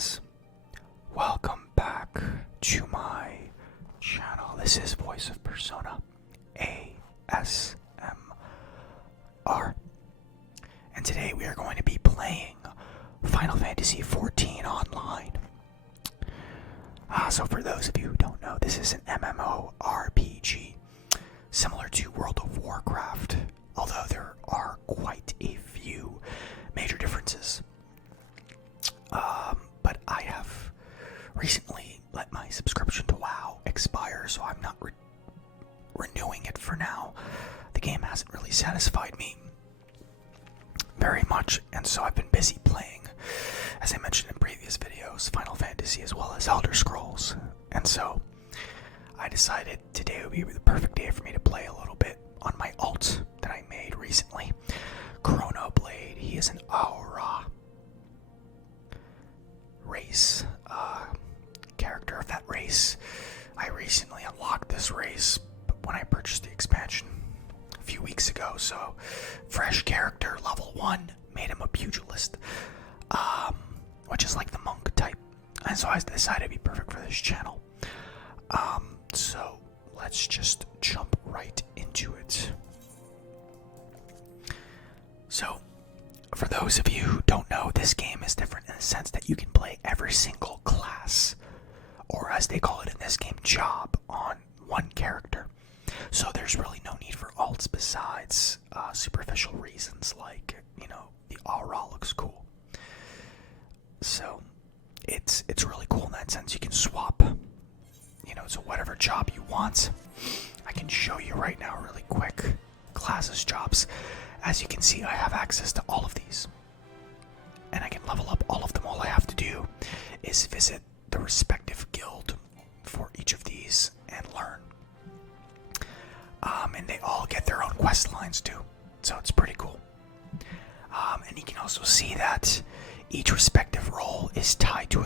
friends, welcome back to my channel. This is Voice of Persona ASMR, and today we are going to be playing Final Fantasy XIV online. So for those of you who don't know, this is an MMORPG similar to World of Warcraft, although there are quite a few major differences. But I have recently let my subscription to WoW expire, so I'm not renewing it for now. The game hasn't really satisfied me very much, and so I've been busy playing, as I mentioned in previous videos, Final Fantasy as well as Elder Scrolls. And so I decided today would be the perfect day for me to play a little bit on my alt that I made recently. Chronoblade. He is an Aura race, character of that race. I recently unlocked this race when I purchased the expansion a few weeks ago, so fresh character, level 1, made him a Pugilist, which is like the monk type, and so I decided it'd be perfect for this channel. So let's just jump right into it. So, for those of you who don't know, this game is different in the sense that you can play every single class, or as they call it in this game, job, on one character. So there's really no need for alts besides superficial reasons like, the aura looks cool. So it's really cool in that sense. You can swap, so whatever job you want. I can show you right now really quick classes, jobs. As you can see, I have access to all of these, and I can level up all of them. All I have to do is visit the respective guild for each of these and learn. And they all get their own quest lines too, so it's pretty cool. And you can also see that each respective role is tied to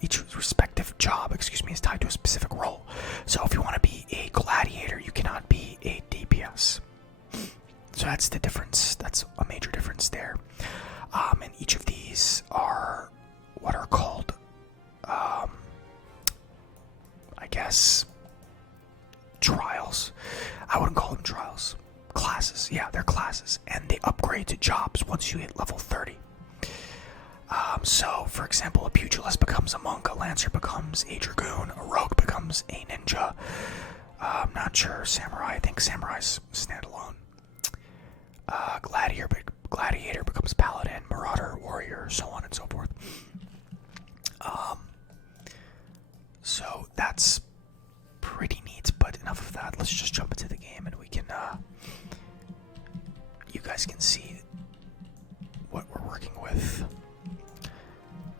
each respective job, is tied to a specific role. So if you want to be a gladiator, you cannot be a DPS. So that's the difference. That's a major difference there. And each of these are what are called, I guess, trials. I wouldn't call them trials. Classes. Yeah, they're classes. And they upgrade to jobs once you hit level 30. So, for example, a pugilist becomes a monk, a lancer becomes a dragoon, a rogue becomes a ninja. I'm not sure, samurai. I think samurai's standalone. Gladiator becomes paladin, marauder, warrior, so on and so forth. So that's pretty neat, but enough of that. Let's just jump into the game and we can, you guys can see what we're working with.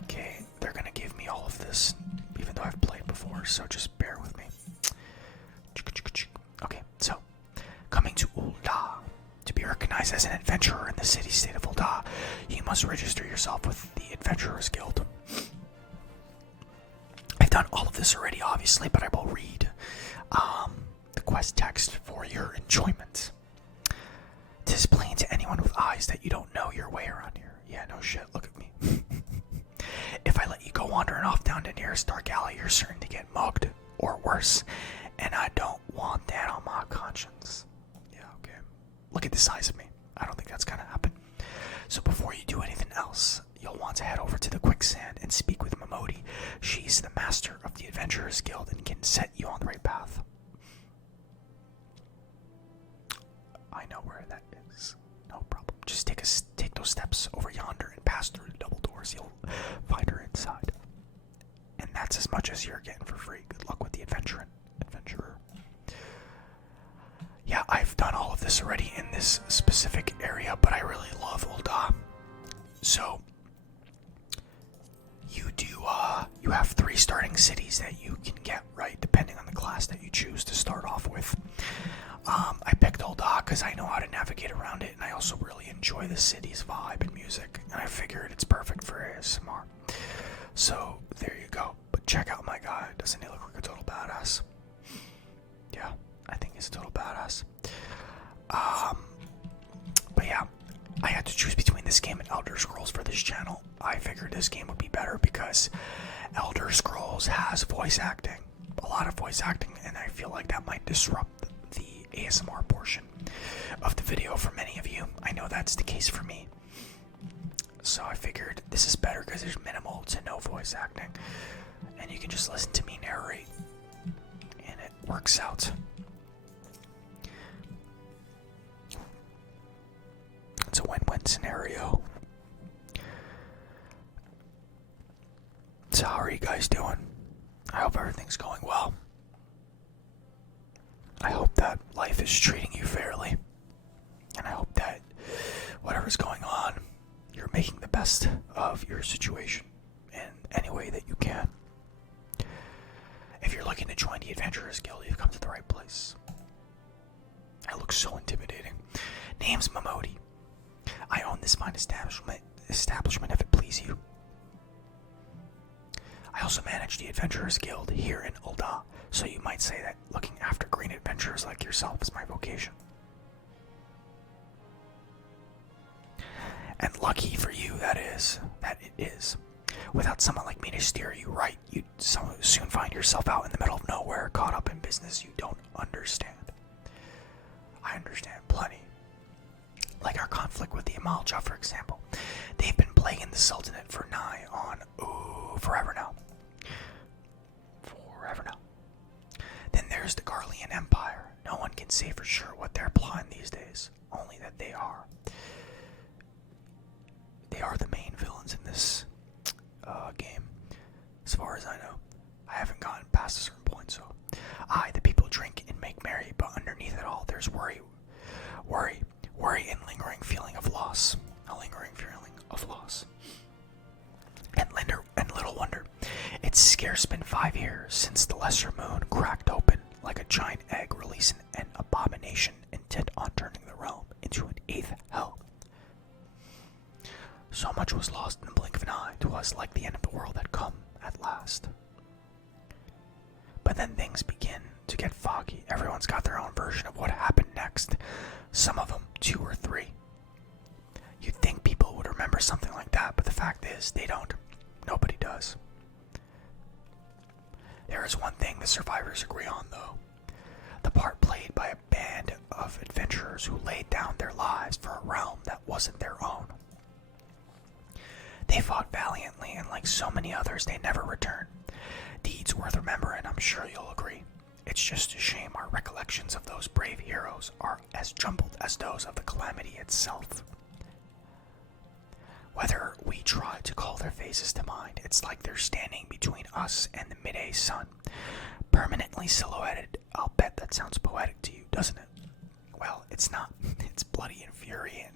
Okay, they're gonna give me all of this, even though I've played before, so just bear with me. Okay, so, coming to Ul'dah. To be recognized as an adventurer in the city-state of Ul'dah, you must register yourself with the Adventurers Guild. I've done all of this already, obviously, but I will read the quest text for your enjoyment. 'Tis plain to anyone with eyes that you don't know your way around here. Yeah, no shit, look at me. If I let you go wandering off down the nearest dark alley, you're certain to get mugged, or worse, and I don't want that on my conscience. Look at the size of me. I don't think that's gonna happen. So before you do anything else, you'll want to head over to the quicksand and speak with Momodi. She's the master of the Adventurers Guild and can set you on the right path. I know where that is. No problem. Just take those steps over yonder and pass through the double doors. You'll find her inside. And that's as much as you're getting for free. Good luck with the adventurer. Yeah, I've done all of this already in this specific area, but I really love Ul'dah. So, you have 3 starting cities that you can get, right, depending on the class that you choose to start off with. I picked Ul'dah because I know how to navigate around it, and I also really enjoy the city's vibe and music, and I figured it's perfect for ASMR. So, there you go. But check out my guy. Doesn't he look like a total badass? Yeah. I think he's a total badass. But yeah, I had to choose between this game and Elder Scrolls for this channel, I figured this game would be better because Elder Scrolls has voice acting, a lot of voice acting, and I feel like that might disrupt the ASMR portion of the video for many of you. I know that's the case for me. So I figured this is better because there's minimal to no voice acting, and you can just listen to me narrate, and it works out. It's a win-win scenario. So how are you guys doing? I hope everything's going well. I hope that life is treating you fairly. And I hope that whatever's going on, you're making the best of your situation in any way that you can. If you're looking to join the Adventurers Guild, you've come to the right place. I look so intimidating. Name's Momodi. I own this fine establishment if it please you. I also manage the Adventurers Guild here in Ul'dah, so you might say that looking after green adventurers like yourself is my vocation. And lucky for you that it is. Without someone like me to steer you right, you'd soon find yourself out in the middle of nowhere, caught up in business you don't understand. I understand plenty. Like our conflict with the Ul'dah, for example. They've been plaguing the Sultanate for forever now. Then there's the Garlean Empire. No one can say for sure what they're plotting these days, only that they are the main villains in this game, as far as I know. I haven't gotten past a certain point, so the people drink and make merry, but underneath it all, there's worry, and lingering feeling of loss. And little wonder, it's scarce been 5 years since the lesser moon cracked open like a giant egg, releasing an abomination intent on turning the realm into an 8th hell. So much was lost in the blink of an eye. 'Twas like the end of the world had come at last. But then things begin to get foggy. Everyone's got their own version of what happened next. Some of them 2 or 3. You'd think people would remember something like that, but the fact is, they don't. Nobody does. There is one thing the survivors agree on, though. The part played by a band of adventurers who laid down their lives for a realm that wasn't their own. They fought valiantly, and like so many others, they never returned. Deeds worth remembering, I'm sure you'll agree. It's just a shame our recollections of those brave heroes are as jumbled as those of the calamity itself. Whether we try to call their faces to mind, it's like they're standing between us and the midday sun, permanently silhouetted. I'll bet that sounds poetic to you, doesn't it? Well, it's not. It's bloody and fury,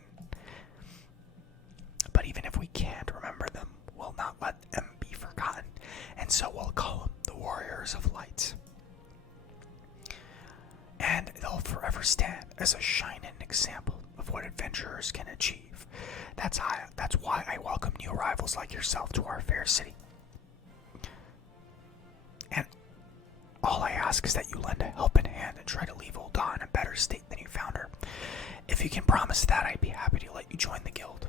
but even if we can't remember them, we'll not let them be forgotten, and so we'll call them the Warriors of Light. And they'll forever stand as a shining example of what adventurers can achieve. That's why I welcome new arrivals like yourself to our fair city. And all I ask is that you lend a helping hand and try to leave Ul'dah in a better state than you found her. If you can promise that, I'd be happy to let you join the guild.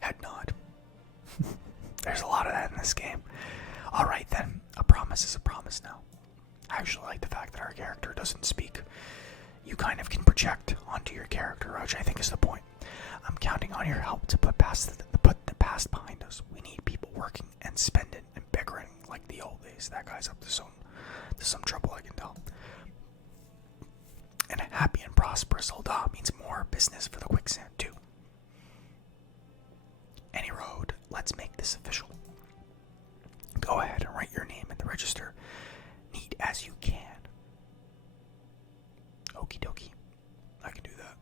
Head nod. There's a lot of that in this game. Alright then, a promise is a promise now. I actually like the fact that our character doesn't speak. You kind of can project onto your character, which I think is the point. I'm counting on your help to put the past behind us. We need people working and spending and bickering like the old days. That guy's up to some trouble, I can tell. And a happy and prosperous Ul'dah means more business for the quicksand too. Any road, let's make this official. Go ahead and write your name in the register, neat as you can. Okie dokie, I can do that.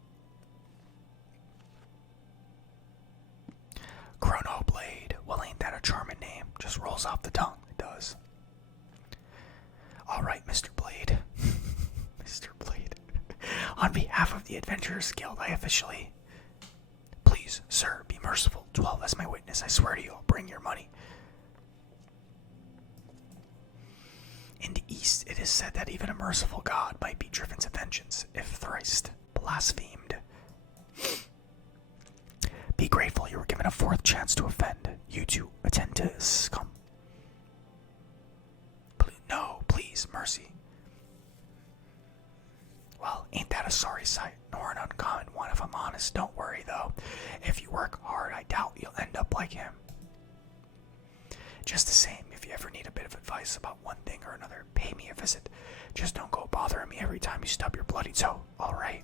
Chrono Blade, well, ain't that a charming name? Just rolls off the tongue, it does. Alright, Mr. Blade. Mr. Blade. On behalf of the Adventurers Guild, I officially... Please, sir, be merciful. 12 as my witness. I swear to you, I'll bring your money. In the East, it is said that even a merciful god might be driven to vengeance if thrice blasphemed. Be grateful you were given a fourth chance to offend. You two, attend to this. Come. No, please, mercy. Well, ain't that a sorry sight, nor an uncommon one if I'm honest. Don't worry, though. If you work hard, I doubt you'll end up like him. Just the same, if you ever need a bit of advice about one thing or another, pay me a visit. Just don't go bothering me every time you stub your bloody toe, alright?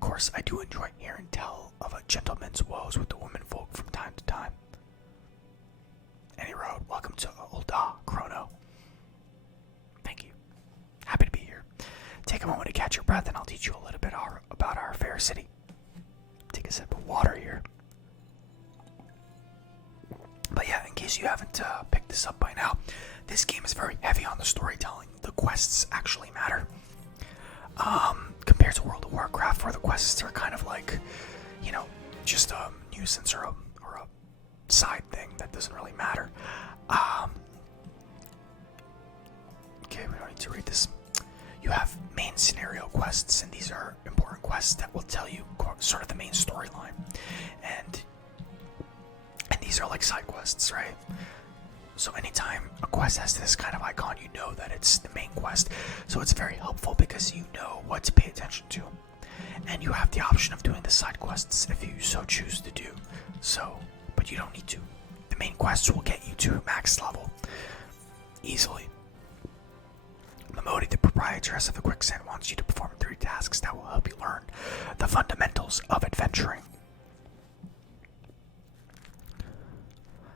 Of course, I do enjoy hearing tell of a gentleman's woes with the womenfolk from time to time. Any road, welcome to Ul'dah, Chrono. Thank you. Happy to be here. Take a moment to catch your breath and I'll teach you a little bit about our fair city. Take a sip of water here. But yeah, in case you haven't picked this up by now, this game is very heavy on the storytelling. The quests actually matter. Compared to World of Warcraft, where the quests are kind of like, you know, just a nuisance or a side thing that doesn't really matter. Okay, we don't need to read this. You have main scenario quests, and these are important quests that will tell you sort of the main storyline. And these are like side quests, right? So anytime a quest has this kind of icon, you know that it's the main quest. So it's very helpful because you know what to pay attention to. And you have the option of doing the side quests if you so choose to do so. But you don't need to. The main quests will get you to max level easily. Mamodi, the proprietress of the Quicksand, wants you to perform 3 tasks that will help you learn the fundamentals of adventuring.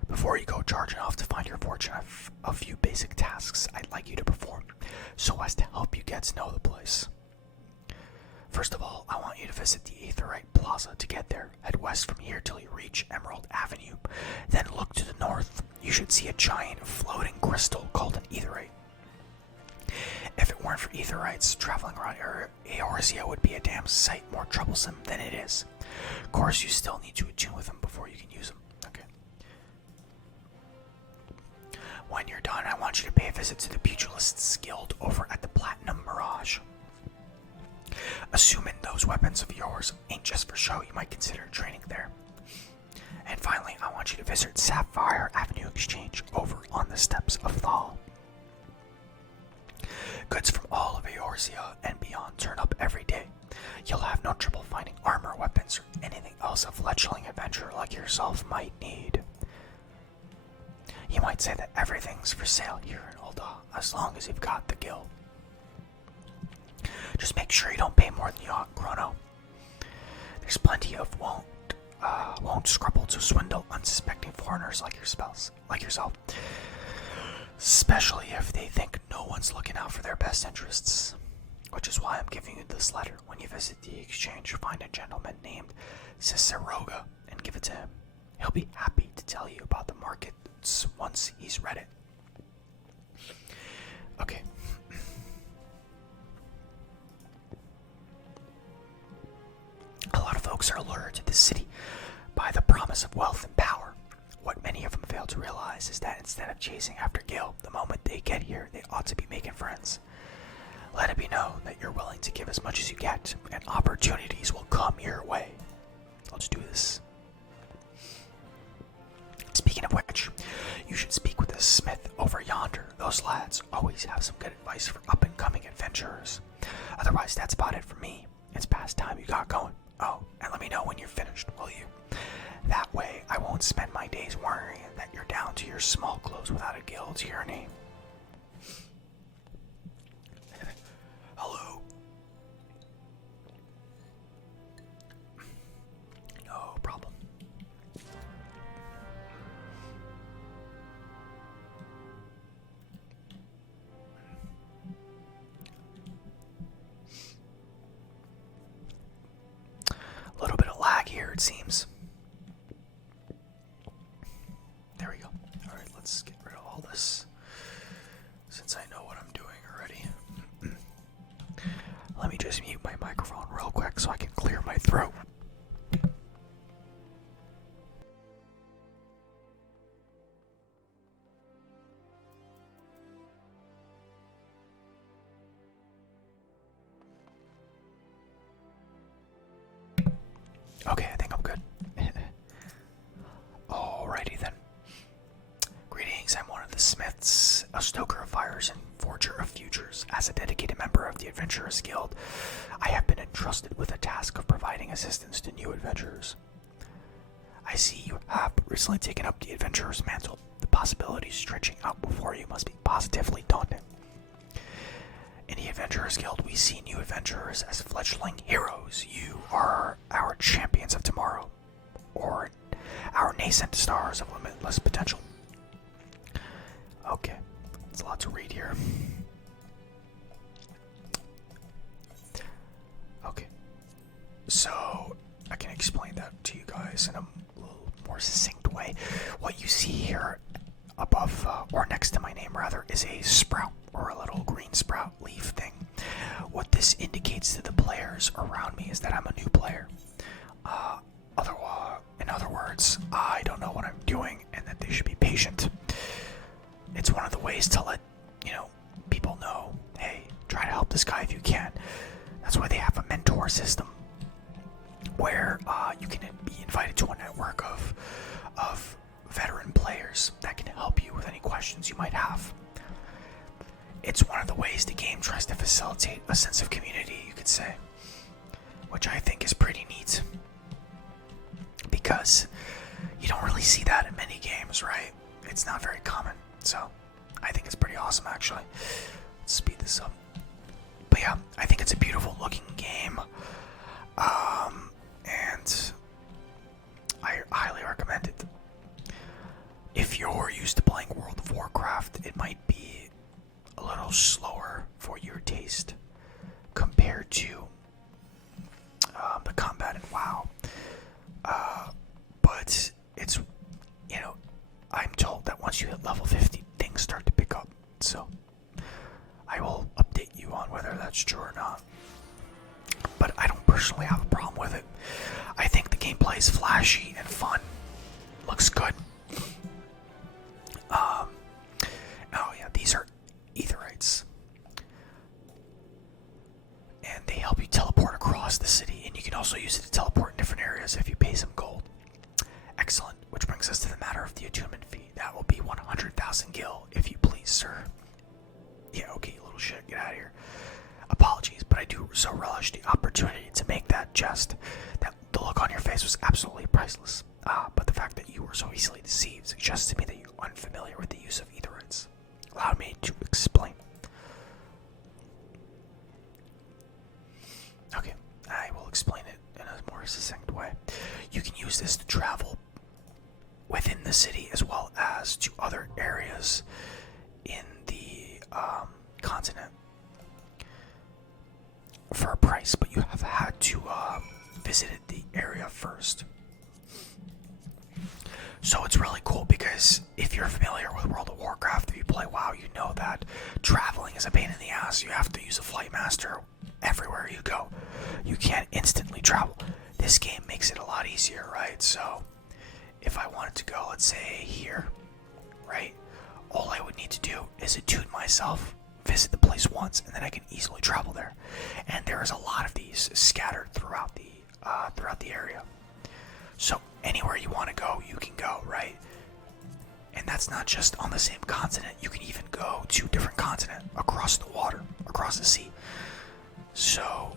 Before you go charging off to find your fortune, I've a few basic tasks I'd like you to perform so as to help you get to know the place. First of all, I want you to visit the Aetherite Plaza to get there. Head west from here till you reach Emerald Avenue. Then look to the north. You should see a giant floating crystal called an Aetherite. If it weren't for Aetherites, traveling around Eorzea would be a damn sight more troublesome than it is. Of course, you still need to attune with them before you can use them. Okay. When you're done, I want you to pay a visit to the Pugilist's Guild over at the Platinum Mirage. Assuming those weapons of yours ain't just for show, you might consider training there. And finally, I want you to visit Sapphire Avenue Exchange over on the steps of Thal. Goods from all of Eorzea and beyond turn up every day. You'll have no trouble finding armor, weapons, or anything else a fledgling adventurer like yourself might need. You might say that everything's for sale here in Ul'dah, as long as you've got the guild. Just make sure you don't pay more than you ought, Chrono. There's plenty of won't scruple to swindle unsuspecting foreigners like yourself. Especially if they think no one's looking out for their best interests. Which is why I'm giving you this letter. When you visit the exchange, find a gentleman named Ciceroga and give it to him. He'll be happy to tell you about the markets once he's read it. Okay. A lot of folks are lured to this city by the promise of wealth and power. What many of them fail to realize is that instead of chasing after Gil, the moment they get here, they ought to be making friends. Let it be known that you're willing to give as much as you get, and opportunities will come your way. Let's do this. Speaking of which, you should speak with the smith over yonder. Those lads always have some good advice for up-and-coming adventurers. Otherwise, that's about it for me. It's past time you got going. Oh, and let me know when you're finished, will you? That way, I won't spend my days worrying that you're down to your small clothes without a guild to your name. Hello? No problem. A little bit of lag here, it seems. There we go. Alright, let's get rid of all this, since I know what I'm doing already. Let me just mute my microphone real quick so I can clear my throat. Okay, I think I'm good. Alrighty then. Greetings, I'm one of the smiths, a stoker of fires and forger of futures. As a dedicated member of the Adventurers Guild, I have been entrusted with the task of providing assistance to new adventurers. I see you have recently taken up the adventurer's mantle. The possibilities stretching out before you must be positively daunting. In the Adventurers Guild, we see new adventurers as fledgling heroes. You are our champions of tomorrow, or our nascent stars of limitless potential. Okay, it's a lot to read here. Okay, so I can explain that to you guys in a little more succinct way. What you see here above, or next to my name rather, is a sprout, or a little green sprout leaf thing. What this indicates to the players around me is that I'm a new player. In other words, I don't know what I'm doing and that they should be patient. It's one of the ways to let, people know, hey, try to help this guy if you can. That's why they have a mentor system where you can be invited to a network of veteran players that can help you with any questions you might have. It's one of the ways the game tries to facilitate a sense of community, you could say, which I think is pretty neat, because you don't really see that in many games, right? It's not very common, so I think it's pretty awesome, actually. Let's speed this up. But yeah, I think it's a beautiful looking game, and I highly recommend it. If you're used to playing World of Warcraft, it might be a little slower for your taste compared to the combat in WoW. But it's, I'm told that once you hit level 50, things start to pick up. So I will update you on whether that's true or not. But I don't personally have a problem with it. I think the gameplay is flashy and fun. Looks good. Oh yeah, these are Aetherites. And they help you teleport across the city, and you can also use it to teleport in different areas if you pay some gold. Excellent, which brings us to the matter of the attunement fee. That will be 100,000 gil, if you please, sir. Yeah, okay, you little shit, get out of here. Apologies, but I do so relish the opportunity to make that jest. That the look on your face was absolutely priceless. But the fact that you were so easily deceived suggests to me that you're unfamiliar with the use of Aetherites. Allow me to explain. Okay, I will explain it in a more succinct way. You can use this to travel within the city as well as to other areas in the continent for a price, but you have had to visit the area first. So it's really cool because if you're familiar with World of Warcraft, if you play WoW, you know that traveling is a pain in the ass. You have to use a flight master everywhere you go. You can't instantly travel. This game makes it a lot easier, right? So if I wanted to go, let's say here, right? All I would need to do is attune myself, visit the place once, and then I can easily travel there. And there is a lot of these scattered throughout the area. So anywhere you want to go, you can go, right? And that's not just on the same continent. You can even go to a different continent, across the water, across the sea. So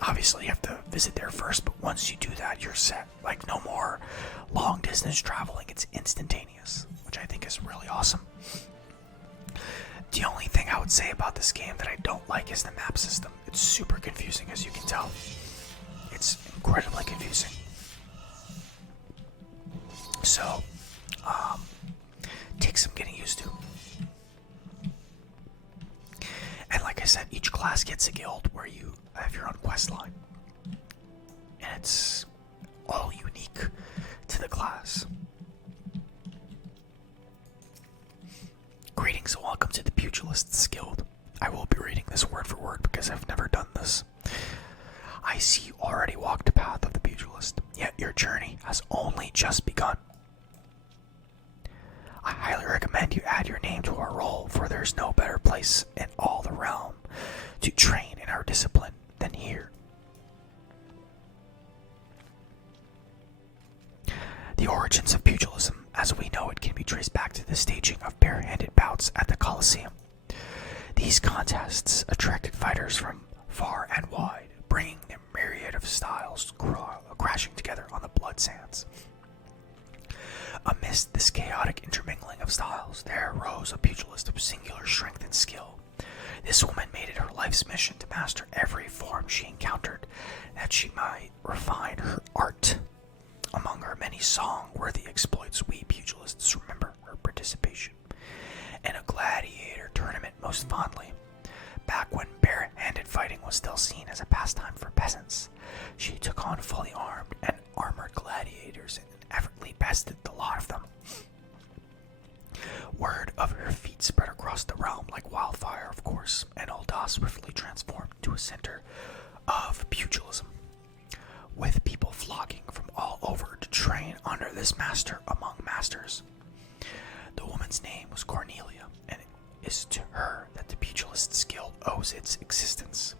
obviously you have to visit there first, but once you do that, you're set. Like, no more long distance traveling. It's instantaneous, which I think is really awesome. The only thing I would say about this game that I don't like is the map system. It's super confusing, as you can tell. It's incredibly confusing. So, takes some getting used to. And like I said, each class gets a guild where you have your own quest line. And it's all unique to the class. Greetings and welcome to the Pugilist's Guild. I will be reading this word for word because I've never done this. I see you already walked the path of the Pugilist, yet your journey has only just begun. I highly recommend you add your name to our roll, for there's no better place in all the realm to train in our discipline than here. The origins of pugilism, as we know it, can be traced back to the staging of barehanded bouts at the Colosseum. These contests attracted fighters from far and wide, bringing their myriad of styles crashing together on the blood sands. Amidst this chaotic intermingling of styles, there arose a pugilist of singular strength and skill. This woman made it her life's mission to master every form she encountered, that she might refine her art. Among her many song-worthy exploits, we pugilists remember her participation in a gladiator tournament most fondly. Back when bare-handed fighting was still seen as a pastime for peasants, she took on fully armed and armored gladiators and effortlessly bested the lot of them. Word of her feat spread across the realm like wildfire, of course, and Ul'dah swiftly transformed into a center of pugilism, with people flocking from all over to train under this master among masters. The woman's name was Cornelia, and it is to her that the Pugilists Guild owes its existence.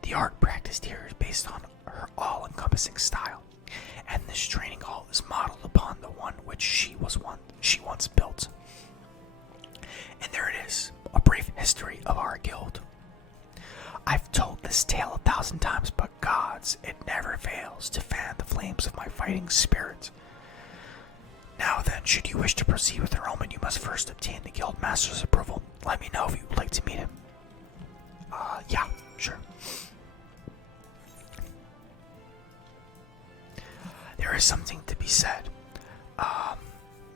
The art practiced here is based on her all-encompassing style, and this training hall is modeled upon the one which she once built. And there it is, a brief history of our guild. I've told this tale 1,000 times, but gods, it never fails to fan the flames of my fighting spirit. Now then, should you wish to proceed with enrollment, you must first obtain the guild master's approval. Let me know if you would like to meet him. Yeah, sure. There is something to be said.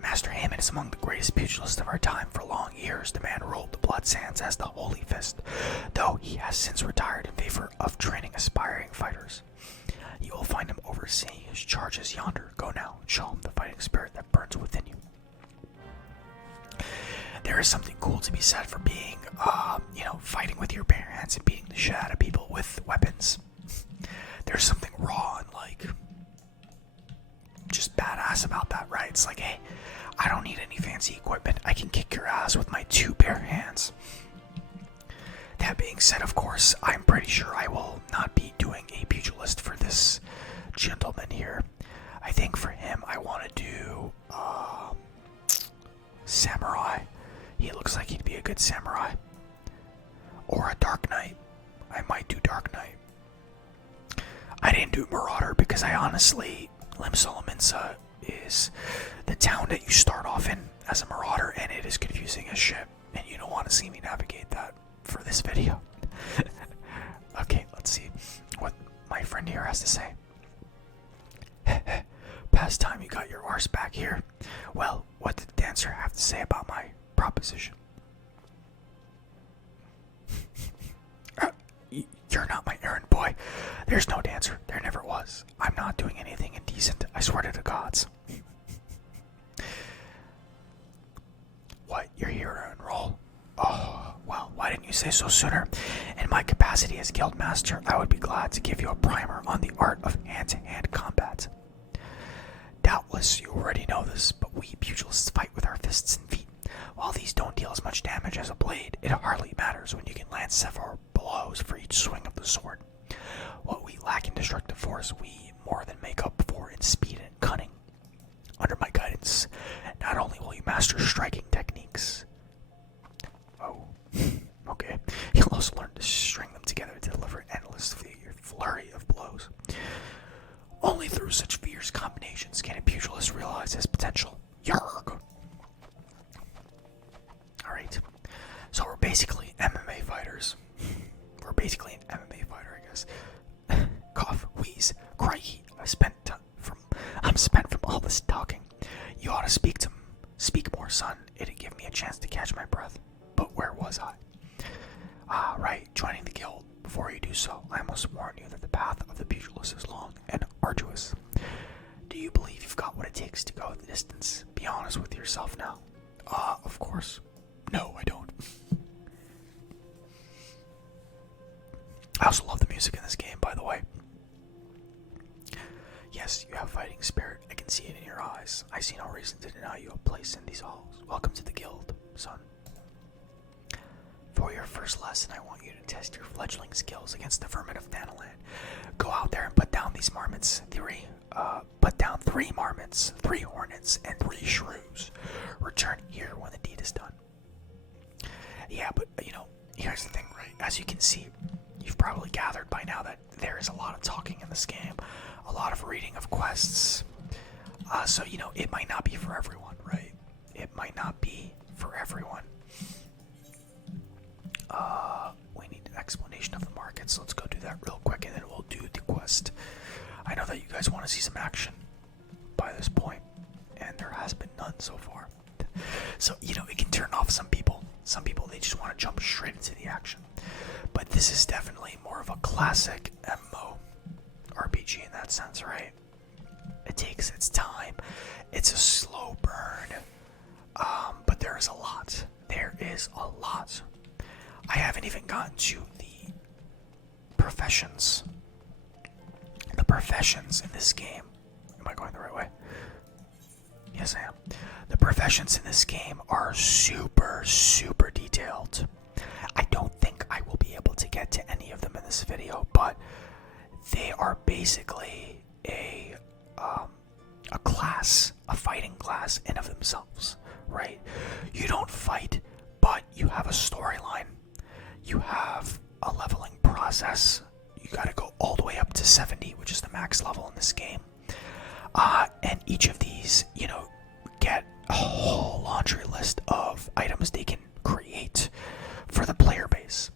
Master Hammond is among the greatest pugilists of our time. For long years, the man ruled the Blood Sands as the Holy Fist, though he has since retired in favor of training aspiring fighters. You will find him overseeing his charges yonder. Go now and show him the fighting spirit that burns within you. There is something cool to be said for being, fighting with your bare hands and beating the shit out of people with weapons. There's something raw and, just badass about that, right? It's like, hey, I don't need any fancy equipment. I can kick your ass with my 2 bare hands. That being said, of course, I'm pretty sure I will not be doing a pugilist for this gentleman here. I think for him, I want to do samurai. He looks like he'd be a good samurai. Or a dark knight. I might do dark knight. I didn't do marauder because I honestly, Lim Solominsa is the town that you start off in as a marauder, and it is confusing as shit, and you don't want to see me navigate that for this video. Okay, let's see what my friend here has to say. Past time you got your arse back here. Well, what did the dancer have to say about my proposition? You're not my errand boy. There's no dancer. There never was. I'm not doing anything indecent. I swear to the gods. What? You're here to enroll? Oh, well, why didn't you say so sooner? In my capacity as guild master, I would be glad to give you a primer on the art of hand-to-hand combat. Doubtless you already know this, but we pugilists fight with our fists and feet. While these don't deal as much damage as a blade, it hardly matters when you can land several blows for each swing of the sword. What we lack in destructive force, we more than make up for in speed and cunning. Under my guidance, not only will you master striking techniques, okay, you'll also learn to string them together to deliver an endless flurry of blows. Only through such fierce combinations can a pugilist realize his potential. Yarg! Alright, so we're basically MMA fighters. We're basically an MMA fighter, I guess. Cough, wheeze, crikey. I'm spent from all this talking. You ought to speak more, son. It'd give me a chance to catch my breath. But where was I? Right, joining the guild. Before you do so, I must warn you that the path of the pugilist is long and arduous. Do you believe you've got what it takes to go the distance? Be honest with yourself now. Of course. No, I don't. I also love the music in this game, by the way. Yes, you have fighting spirit. I can see it in your eyes. I see no reason to deny you a place in these halls. Welcome to the guild, son. For your first lesson, I want you to test your fledgling skills against the vermin of Thanalan. Go out there and put down these marmots. Put down 3 marmots, 3 hornets, and 3 shrews. Return here when the deed is done. Yeah, but, here's the thing, right? As you can see, you've probably gathered by now that there is a lot of talking in this game, a lot of reading of quests. So, it might not be for everyone, right? It might not be for everyone. We need an explanation of the market, so let's go do that real quick, and then we'll do the quest. I know that you guys want to see some action by this point, and there has been none so far. So, it can turn off some people. Some people, they just want to jump straight into the action. But this is definitely more of a classic MMO RPG in that sense, right? It takes its time. It's a slow burn. But there is a lot. There is a lot. I haven't even gotten to the professions. The professions in this game. Am I going the right way? Yes, I am. The professions in this game are super, super detailed. I don't think I will be able to get to any of them in this video, but they are basically a class, a fighting class in of themselves, right? You don't fight, but you have a storyline. You have a leveling process. You gotta go all the way up to 70, which is the max level in this game. And each of these, get a whole laundry list of items they can create for the player base.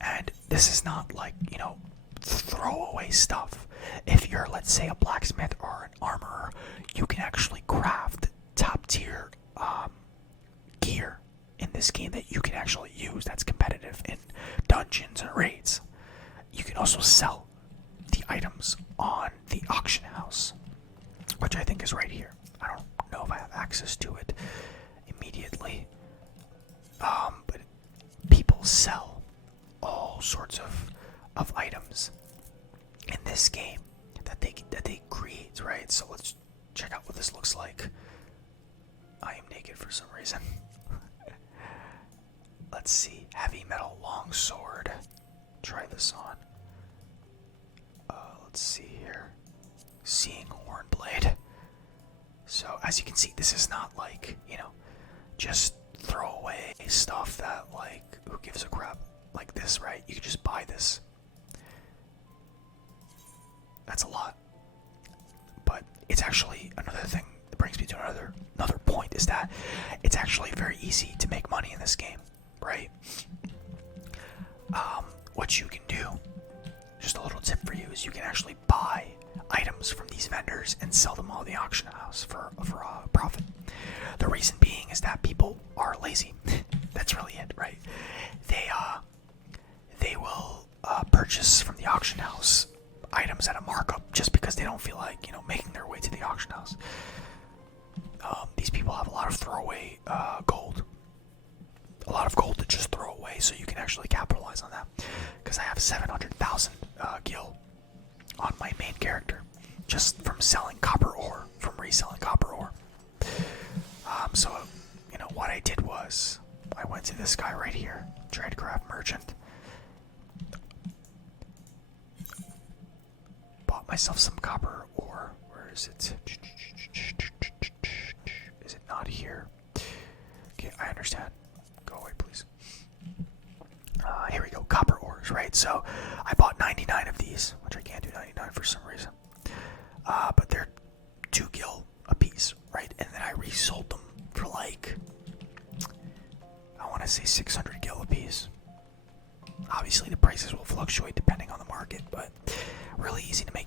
And this is not like, throwaway stuff. If you're, let's say, a blacksmith or an armorer, you can actually craft top tier gear in this game that you can actually use that's competitive in dungeons and raids. You can also sell the items on the auction house, which I think is right here. I don't know if I have access to it immediately. But people sell all sorts of items in this game that they create, right? So let's check out what this looks like. I am naked for some reason. Let's see. Heavy metal longsword. Try this on. Let's see here. Seeing horn blade. So as you can see, this is not like, just throwaway stuff that, like, who gives a crap like this, right? You can just buy this. That's a lot. But it's actually another thing that brings me to another point, is that it's actually very easy to make money in this game, right? What you can do, just a little tip for you, is you can actually buy items from these vendors and sell them all at the auction house for a profit. The reason being is that people are lazy. That's really it, right? They will purchase from the auction house items at a markup just because they don't feel like, making their way to the auction house. These people have a lot of throwaway gold. A lot of gold to just throw away, so you can actually capitalize on that. Because I have 700,000 gil on my main character just from selling copper ore, from reselling copper ore. So, what I did was I went to this guy right here, Tradecraft Merchant. Bought myself some copper ore. Where is it? Is it not here? Okay, I understand. Go away, please. Here we go, copper ores, right? So I bought 99 of these, which I can't do 99 for some reason. But they're 2 gil a piece, right? And then I resold them for like, I want to say 600 gil a piece. Obviously the prices will fluctuate depending on the market, but really easy to make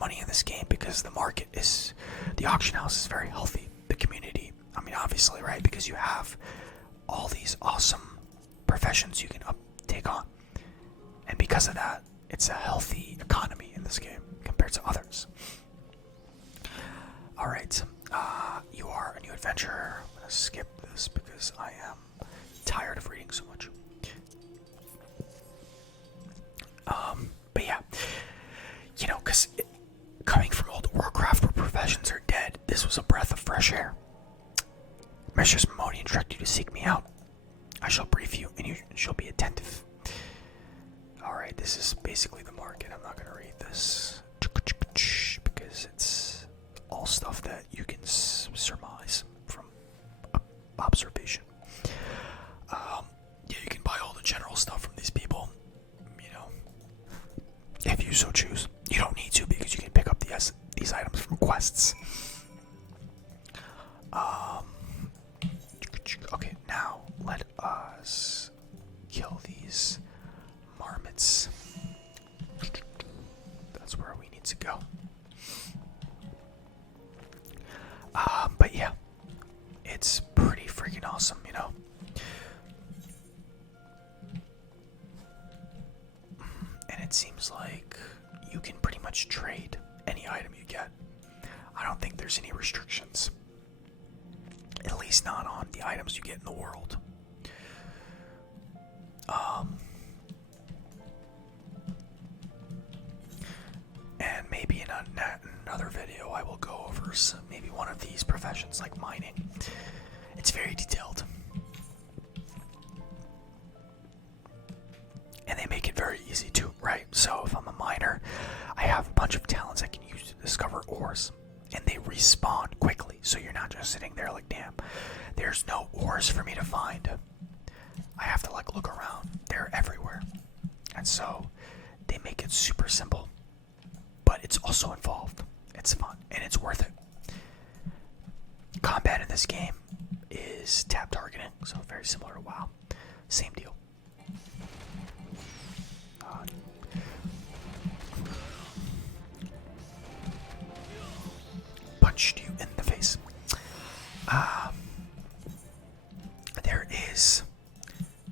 money in this game because the auction house is very healthy. The community, obviously, right? Because you have all these awesome professions you can take on. And because of that, it's a healthy economy in this game compared to others. Alright, you are a new adventurer. I'm going to skip this because I am tired of reading so much. But yeah, because coming from World of Warcraft where professions are dead, this was a breath of fresh air. Mistress Mamoni instructed you to seek me out. I shall brief you, and you shall be attentive. Alright, this is basically the market. I'm not going to read this because it's all stuff that you can surmise from observation. Yeah, you can buy all the general stuff from these people, you know, if you so choose. You don't need to because you can pick up these items from quests. Okay, now let us kill these marmots. That's where we need to go. But yeah, it's pretty freaking awesome, you know. And it seems like you can pretty much trade any item you get. I don't think there's any restrictions. At least not on the items you get in the world. And maybe in another video I will go over maybe one of these professions like mining. It's very detailed. And they make it very easy too, right? So if I'm a miner, I have a bunch of talents I can use to discover ores. And they respawn quickly, so you're not just sitting there like, damn, there's no ores for me to find. I have to like look around. They're everywhere. And so they make it super simple. But it's also involved. It's fun, and it's worth it. Combat in this game is tap targeting, so very similar to WoW. Same deal. Punched you in the face. There is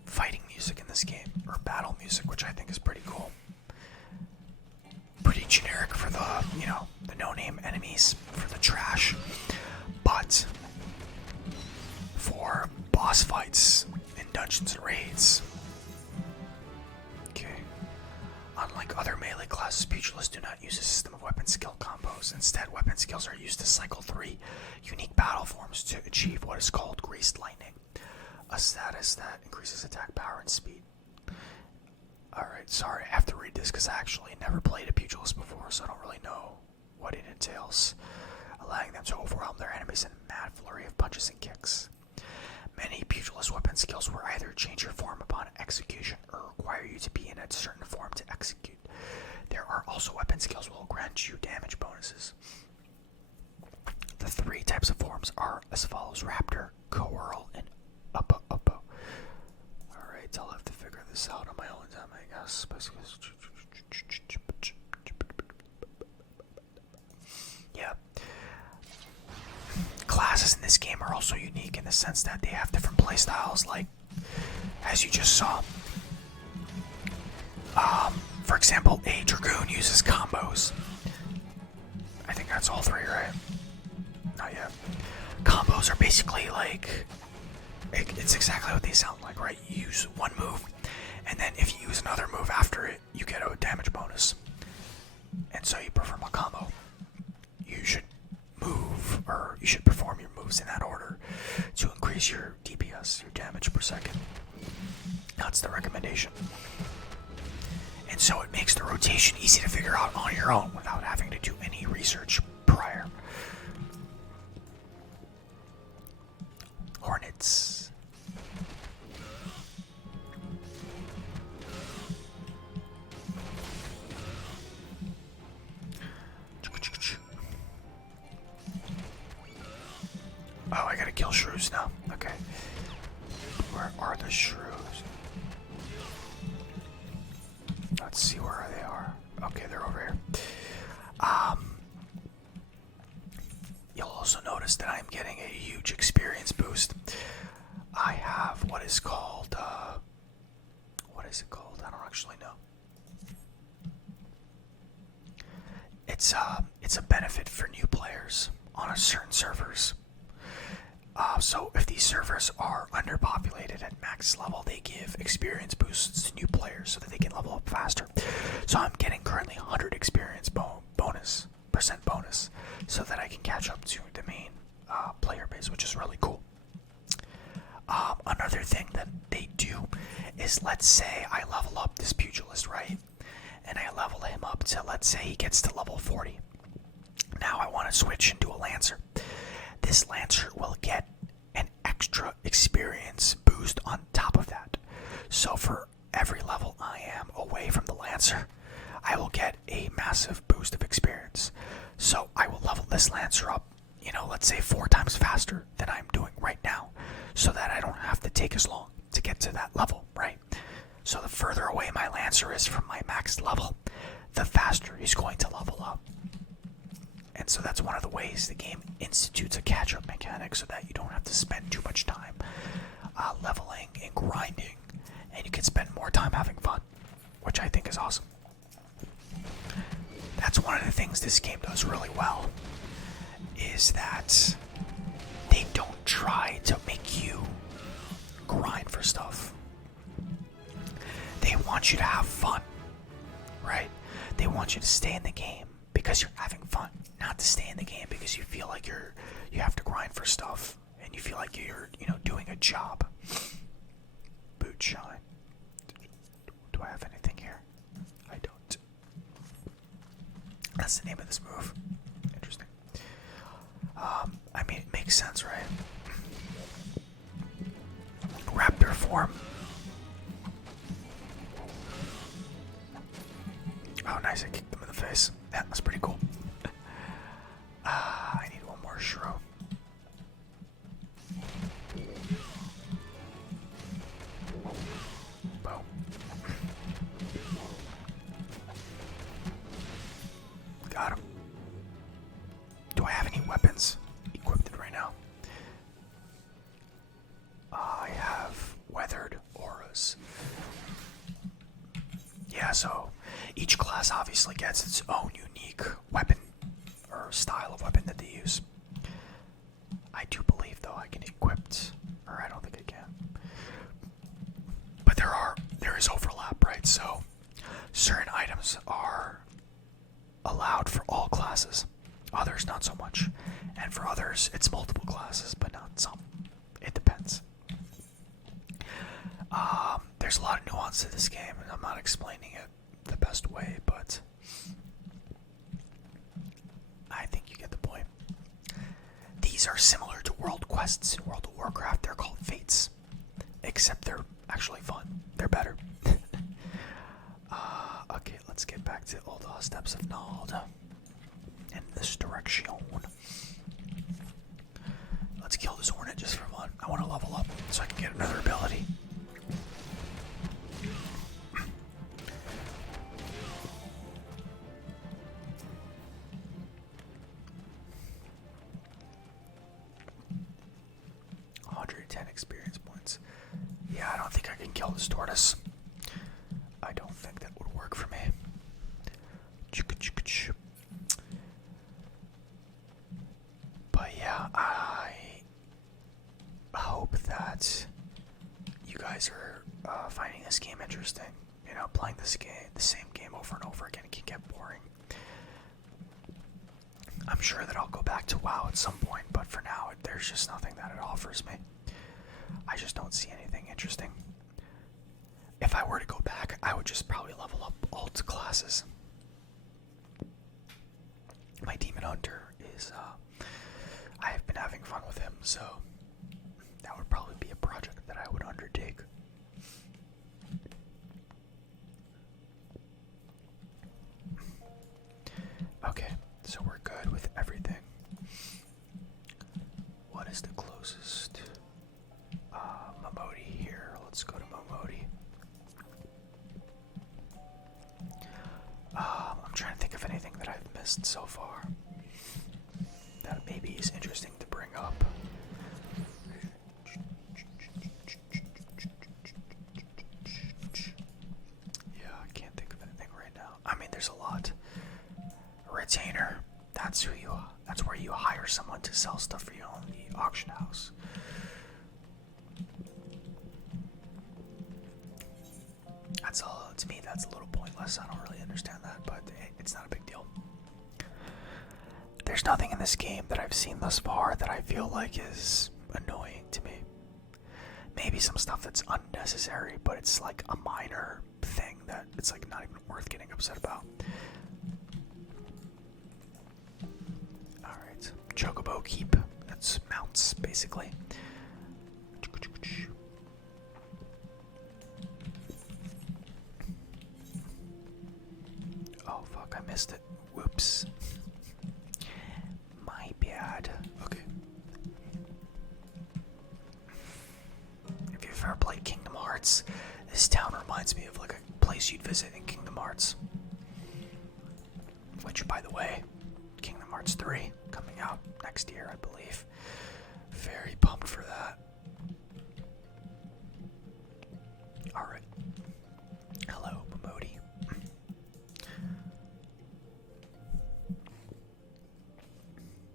fighting music in this game, or battle music, which I think is pretty cool. Pretty generic for the, you know, the no-name enemies, for the trash. But for boss fights in dungeons and raids, okay. Unlike other melee classes, Pugilists do not use a system of weapon skill combos. Instead, weapon skills are used to cycle 3 unique battle forms to achieve what is called Greased Lightning, a status that increases attack power and speed. Alright, sorry, I have to read this because I actually never played a Pugilist before, so I don't really know what it entails. Allowing them to overwhelm their enemies in a mad flurry of punches and kicks. Many Pugilist weapon skills will either change your form upon execution or require you to be in a certain form to execute. There are also weapon skills that will grant you damage bonuses. The 3 types of forms are as follows: Raptor, Coerl, and Uppo. Alright, I'll have to figure this out on my own time, I guess. Yeah. Classes in this game are also unique in the sense that they have different playstyles, like, as you just saw. For example, a Dragoon uses combos. I think that's all 3, right? Not yet. Combos are basically like, it's exactly what they sound like, right? You use one move, and then if you use another move after it, you get a damage bonus. And so you perform a combo. You should move, or you should perform your moves in that order to increase your DPS, your damage per second. That's the recommendation. And so it makes the rotation easy to figure out on your own without having to do any research prior. Hornets. Oh, I gotta kill shrews now. Okay. Where are the shrews? Let's see where they are. Okay, they're over here. You'll also notice that I'm getting a huge experience boost. I have what is called, what is it called? I don't actually know. It's a benefit for new players on certain servers. So if these servers are underpopulated at max level, they give experience boosts to new players so that they can level up faster. So I'm getting currently 100 experience bonus, so that I can catch up to the main player base, which is really cool. Another thing that they is, let's say I level up this Pugilist, right? And I level him up to, let's say he gets to level 40. Now I want to switch into a Lancer. This Lancer will get an extra experience boost on top of that. So for every level I am away from the Lancer, I will get a massive boost of experience. So I will level this Lancer up, let's say 4 times faster than I'm doing right now, so that I don't have to take as long to get to that level, right? So the further away my Lancer is from my maxed level, the faster he's going to level up. And so that's one of the ways the game institutes a catch-up mechanic, so that you don't have to spend too much time leveling and grinding, and you can spend more time having fun, which I think is awesome. That's one of the things this game does really well, is that they don't try to make you grind for stuff. They want you to have fun, right? They want you to stay in the game because you're having fun, not to stay in the game because you feel like you have to grind for stuff and you feel like you're doing a job. Boot shine. Do I have anything here? I don't. That's the name of this move. Interesting. It makes sense, right? Raptor form. Oh, nice. I kicked them in the face. Yeah, that's pretty cool. I need one more shrow. Boom. Got him. Do I have any weapons equipped right now? I have weathered auras. Yeah, so each class obviously gets its own unique weapon or style of weapon that they use. I do believe, though, I can equip, or I don't think I can. But there is overlap, right? So certain items are allowed for all classes, others not so much, and for others it's multiple classes, but not some. It depends. There's a lot of nuance to this game, and I'm not explaining it the best way, but I think you get the point. These are similar to world quests in World of Warcraft. They're called fates, except they're actually fun. They're better. Okay, let's get back to Ul'dah, Steps of Ul'dah in this direction. Let's kill this Hornet just for fun. I want to level up so I can get another ability. Experience points. Yeah, I don't think I can kill this tortoise. I don't think that would work for me. But yeah, I hope that you guys are finding this game interesting. Playing the same game over and over again can get boring. I'm sure that I'll go back to WoW at some point, but for now, there's just nothing that it offers me. I just don't see anything interesting. If I were to go back, I would just probably level up alt classes. My Demon Hunter is, I have been having fun with him, so that would probably be a project that I would undertake. Okay, so we're good with everything. What is the closest? Momodi here. Let's go to Momodi. I'm trying to think of anything that I've missed so far that maybe is interesting to bring up. Yeah, I can't think of anything right now. There's a lot. Retainer. That's where you hire someone to sell stuff for you on the auction house. To me, that's a little pointless. I don't really understand that, but it's not a big deal. There's nothing in this game that I've seen thus far that I feel like is annoying to me. maybe some stuff that's unnecessary, but it's like a minor thing that it's like not even worth getting upset about. Alright, Chocobo Keep. That's mounts, basically. Oh fuck, I missed it. Whoops. My bad. Okay. If you've ever played Kingdom Hearts, this town reminds me of like a place you'd visit in Kingdom Hearts. Which, by the way, Kingdom Hearts 3 coming out next year, I believe. Very pumped for that. Alright. Hello, Momodi.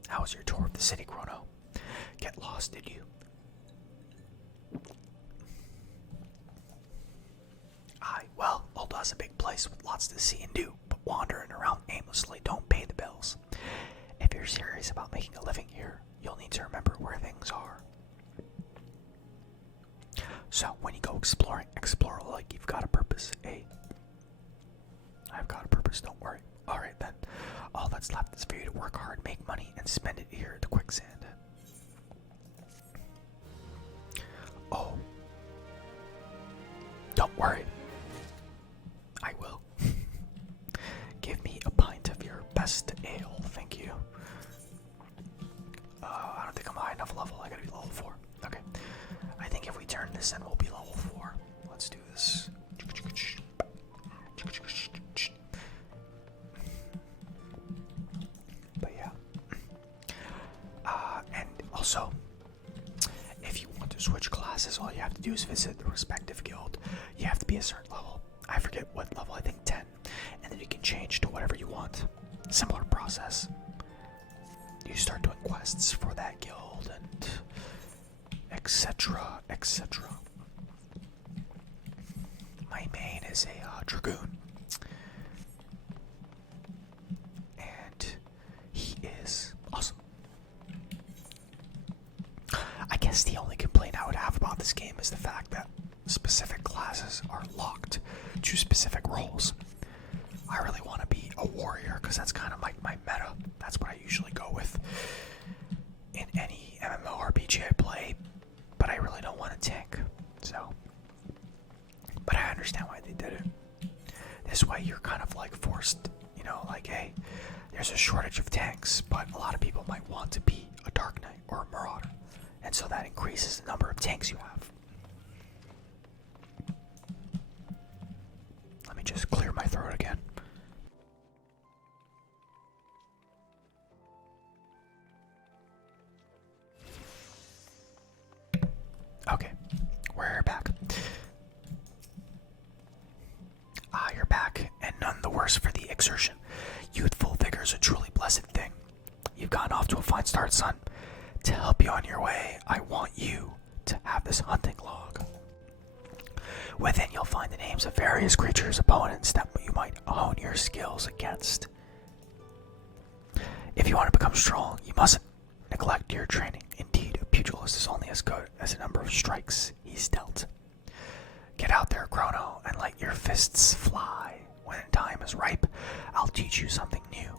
How was your tour of the city, Chrono? Get lost, did you? Well, Ul'dah's a big place with lots to see and do, but wandering around aimlessly don't pay the bills. If you're serious about making a living here, you'll need to remember where things are. So, when you go exploring, explore like you've got a purpose, eh? I've got a purpose, don't worry. Alright then, all that's left is for you to work hard, make money, and spend it here at the quicksand. Oh. Don't worry. I will. Give me a pint of your best ale, thank you. I don't think I'm high enough level, I gotta be level 4. Okay. I think if we turn this in, we'll be level 4. Let's do this. But yeah. And also, if you want to switch classes, all you have to do is visit the respective guild. You have to be a certain level. I forget what level, I think 10. And then you can change to whatever you want. Similar process. You start doing quests for that guild and etc, etc. My main is a dragoon. And he is awesome. I guess the only complaint I would have about this game is the fact that specific classes are locked to specific roles. I really want to be a warrior because that's kind of like my meta. That's what I usually go with in any MMORPG I play, but I really don't want to tank. So, but I understand why they did it. This way you're kind of like forced, you know, like, hey, there's a shortage of tanks, but a lot of people might want to be a Dark Knight or a Marauder, and so that increases the number of tanks you have. Let me just clear my throat again. Okay, we're back. You're back, and none the worse for the exertion. Youthful vigor is a truly blessed thing. You've gotten off to a fine start, son. To help you on your way, I want you to have this hunting log. Within, you'll find the names of various creatures, opponents that you might hone your skills against. If you want to become strong, you mustn't neglect your training. Indeed, a pugilist is only as good as the number of strikes he's dealt. Get out there, Chrono, and let your fists fly. When time is ripe, I'll teach you something new.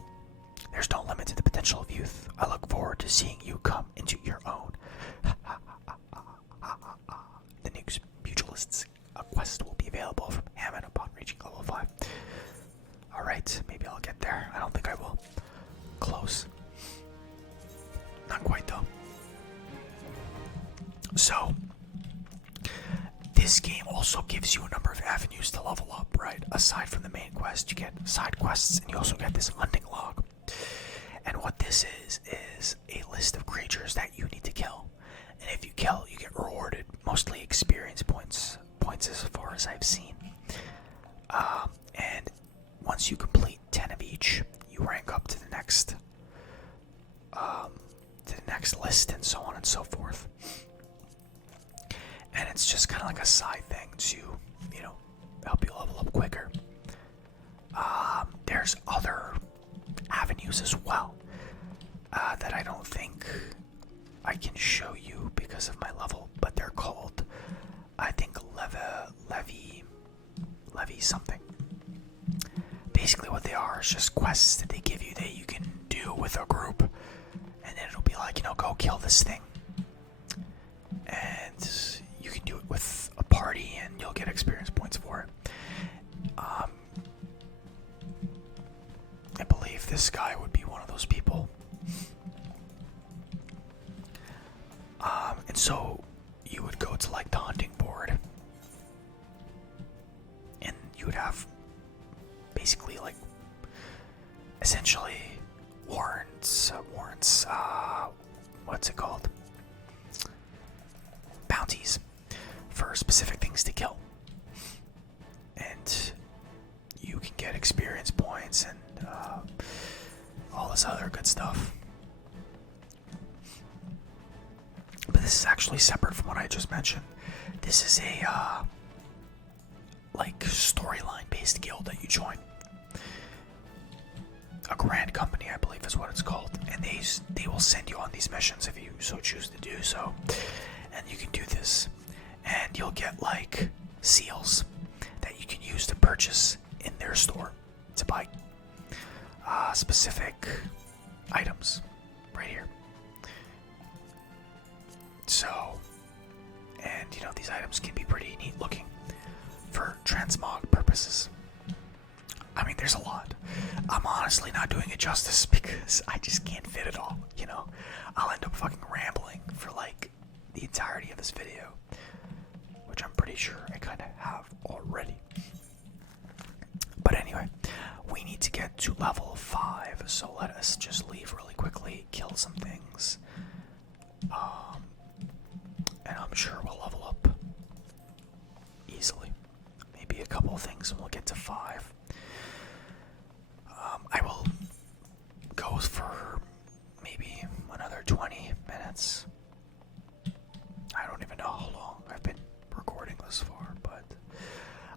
There's no limit to the potential of youth. I look forward to seeing you come into your own. The next pugilist's quest will be available from Hammond upon reaching level 5. Alright, maybe I'll get there. I don't think I will. Close. Not quite though. So, this game also gives you a number of avenues to level up, right? Aside from the main quest, you get side quests and you also get this hunting log. And what this is a list of creatures that you need to kill. And if you kill, you get rewarded, mostly experience points as far as I've seen. And once you complete 10 of each, you rank up to the next list and so on and so forth. And it's just kind of like a side thing to, you know, help you level up quicker. There's other avenues as well that I don't think I can show you because of my level, but they're called something. Basically what they are is just quests that they give you that you can do with a group. And then it'll be like, go kill this thing. And you can do it with a party and you'll get experience points for it. I believe this guy would be one of those people. And so you would go to like the hunting board. And you would have basically like essentially warrants, what's it called? Bounties for specific things to kill. And you can get experience points and all this other good stuff. But this is actually separate from what I just mentioned. This is a like storyline based guild that you join. A grand company, I believe is what it's called, and they will send you on these missions if you so choose to do so. And you can do this, and you'll get like seals that you can use to purchase in their store to buy specific items right here. So, and these items can be pretty neat looking for transmog purposes. I mean, there's a lot. I'm honestly not doing it justice because I just can't fit it all, I'll end up fucking rambling for like the entirety of this video, which I'm pretty sure I kind of have already. But anyway, we need to get to level 5, so let us just leave really quickly, kill some things, and I'm sure we'll level up easily. Maybe a couple of things and we'll get to 5. I will go for maybe another 20 minutes. I don't even know how long I've been recording this far, but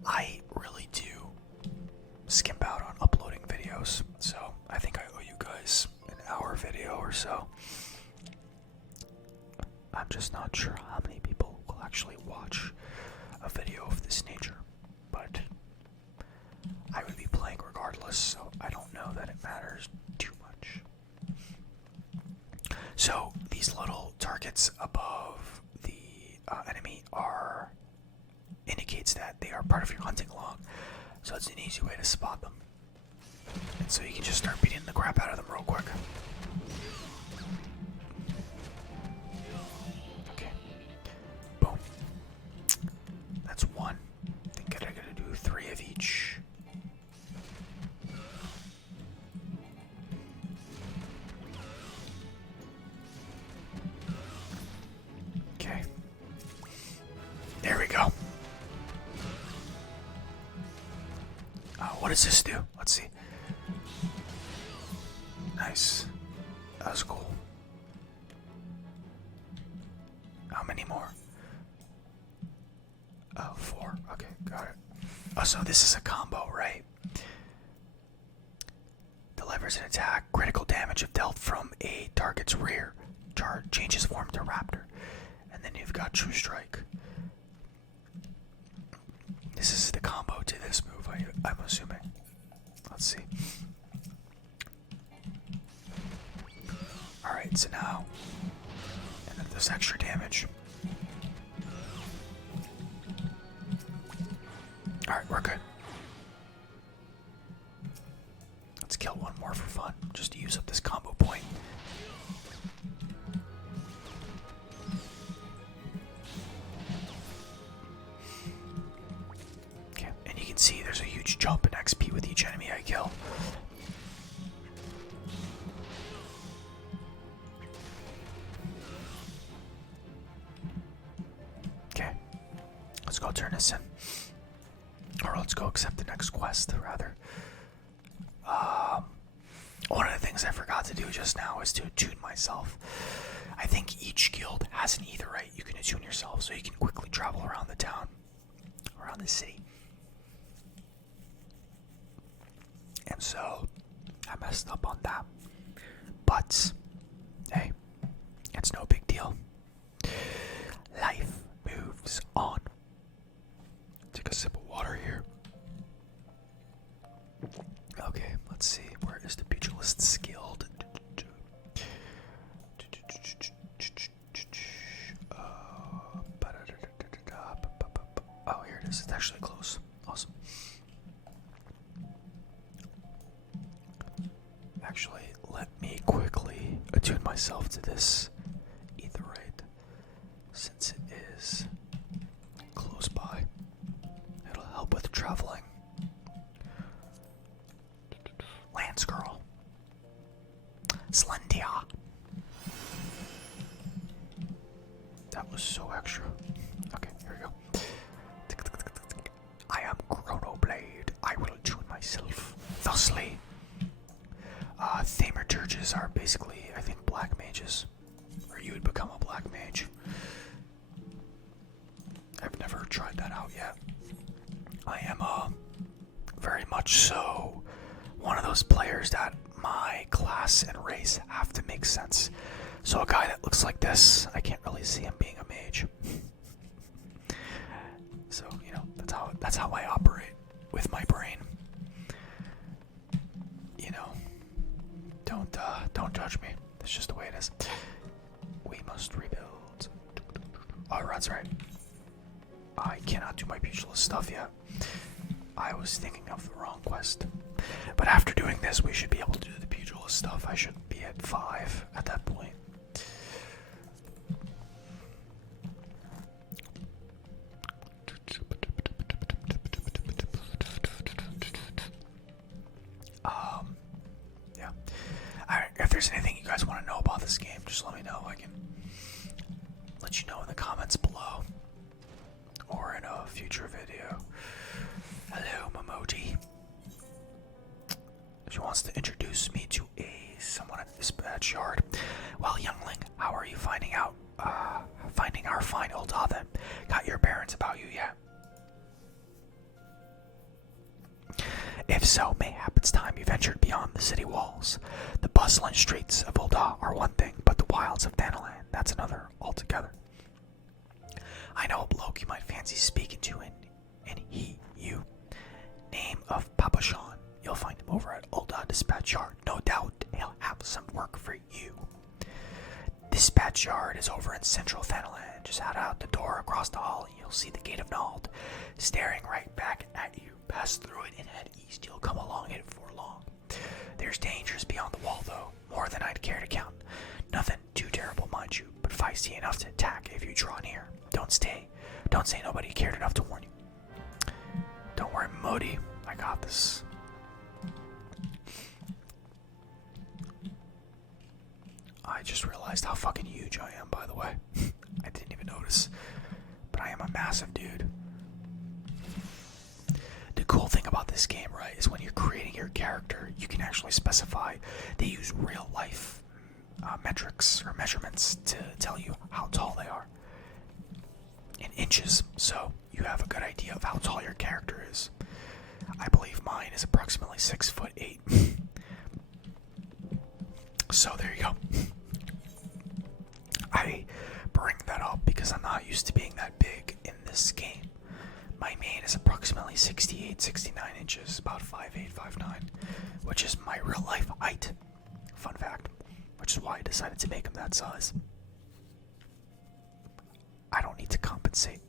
I really do skimp out on uploading videos, so I think I owe you guys an hour video or so. I'm just not sure how many people will actually watch a video of this nature, but I would be playing regardless, so I don't know that it matters too much. So these little targets above the enemy indicates that they are part of your hunting log, so it's an easy way to spot them. And so you can just start beating the crap out of them real quick. Okay. Boom. That's one. I think I gotta do 3 of each. Okay. There we go. What does this do? Let's see. Nice. That was cool. How many more? 4. Okay, got it. Oh, so this is a combo, right? Delivers an attack. Critical damage if dealt from a target's rear. Changes form to Raptor. And then you've got True Strike. This is the combo to this move, I'm assuming. Let's see. Alright, so now, and then this extra damage. Alright, we're good. Let's kill one more for fun, just to use up this combo point. Okay, and you can see there's a huge jump in XP with each enemy I kill. Okay, let's go turn this in. Or let's go accept the next quest, rather. One of the things I forgot to do just now is to attune myself. I think each guild has an aetherite you can attune yourself, so you can quickly travel around the town, around the city. And so, I messed up on that. But, hey, it's no big deal. Life moves on. Take a sip of water here. attune myself to this etherite since it is close by. It'll help with traveling. Lance girl. Slendia. That was so extra. Okay, here we go. I am Chronoblade. I will attune myself thusly. Thaumaturges are basically, I think, black mages. Or you would become a black mage. I've never tried that out yet. I am, very much so one of those players that my class and race have to make sense. So a guy that looks like this, I can't really see him being a mage. So, you know, that's how I operate with my brain. You know, don't judge me. That's just the way it is. We must rebuild. Oh, that's right. I cannot do my pugilist stuff yet. I was thinking of the wrong quest. But after doing this, we should be able to do the pugilist stuff. I should be at 5 at that point. Yeah. Alright, if there's anything you guys want to know about this game, just let me know. I can let you know in the comments below. Or in a future video. Hello, Momoji. She wants to introduce me to someone at this dispatch yard. Well, youngling, how are you finding our fine Ul'dah then? Got your parents about you yet? If so, mayhap it's time you ventured beyond the city walls. The bustling streets of Ul'dah are one thing, but the wilds of Thanalan, that's another altogether. I know a bloke you might fancy speaking to, and you. Name of Papa Sean. You'll find him over at Ul'dah Dispatch Yard. No doubt he'll have some work for you. Dispatch Yard is over in central Thanalan. Just head out the door across the hall and you'll see the Gate of Nald staring right back at you. Pass through it and head east. You'll come along it before long. There's dangers beyond the wall though, more than I'd care to count. Nothing too terrible, mind you, but feisty enough to attack if you draw near. Don't say nobody cared enough to warn you. Don't worry, Modi. I got this. I just realized how fucking huge I am, by the way. I didn't even notice. But I am a massive dude. The cool thing about this game, right, is when you're creating your character, you can actually specify. They use real life metrics or measurements to tell you how tall they are. In inches, so you have a good idea of how tall your character is. I believe mine is approximately 6'8". So there you go. I bring that up because I'm not used to being that big in this game. My main is approximately 68, 69 inches, about 5'8", 5'9", which is my real life height. Fun fact. Which is why I decided to make him that size. I don't need to compensate.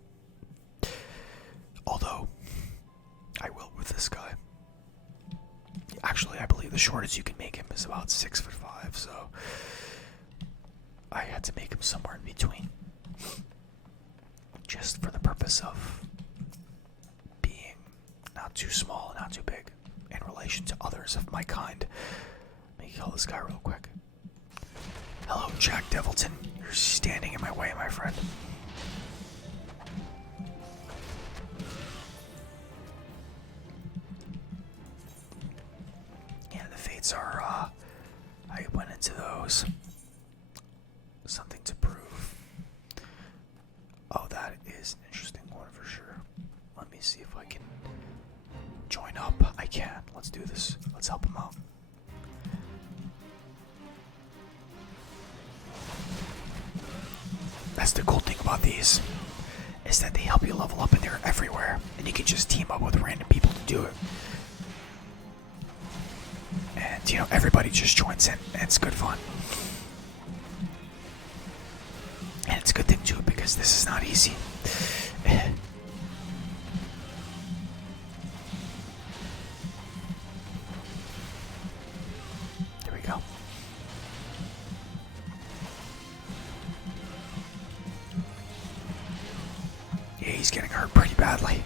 Although, I will with this guy. Actually, I believe the shortest you can make him is about 6'5", so I had to make him somewhere in between. Just for the purpose of being not too small and not too big in relation to others of my kind. Let me kill this guy real quick. Hello, Jack Devilton. You're standing in my way, my friend. Yeah, the fates are, I went into those. Something to prove. Oh, that is an interesting one for sure. Let me see if I can join up. I can. Let's do this. Let's help him out. That's the cool thing about these, is that they help you level up and they're everywhere, and you can just team up with random people to do it. And, you know, everybody just joins in, and it's good fun. And it's a good thing too, because this is not easy. There we go. he's getting hurt pretty badly.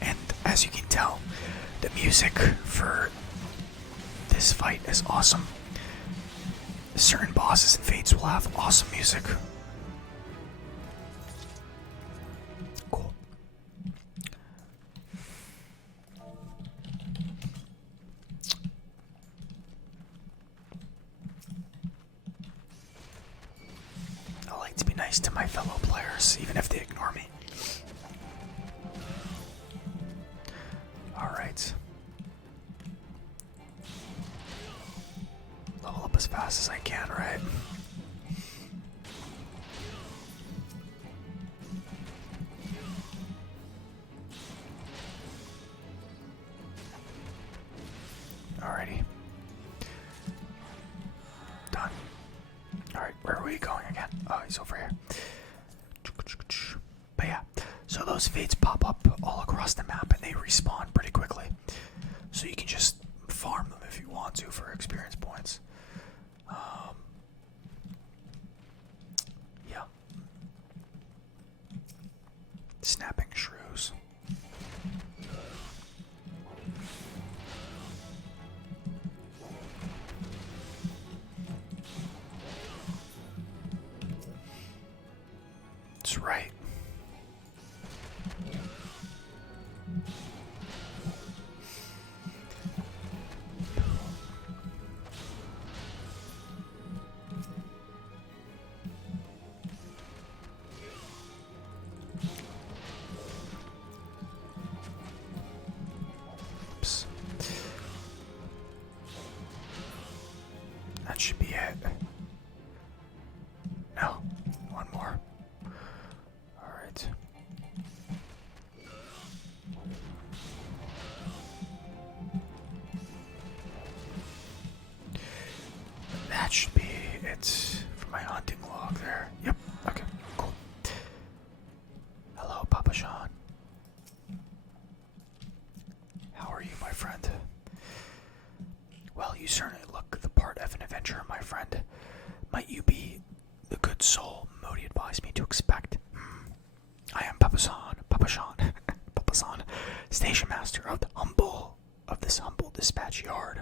And as you can tell, the music for this fight is awesome. Certain bosses and fates will have awesome music. Cool. I like to be nice to my fellow players, even if they ignore me. Alright. Level up as fast as I can, right? Alrighty. Done. Alright, where are we going again? Oh, he's over here. But yeah, so those fates pop up all across the map and they respawn pretty quickly. So you can just farm them if you want to for experience points. Yeah. Snapping shrews. That's right. Oops. That should be it. No, one more. Alright. That should be it for my hunting log there. Yep, okay, cool. Hello, Papa Sean. How are you, my friend? Well, you certainly look the part of an adventurer, my friend. Might you be the good soul Modi advised me to expect? I am Papa Sean, Papa Sean, station master of this humble dispatch yard.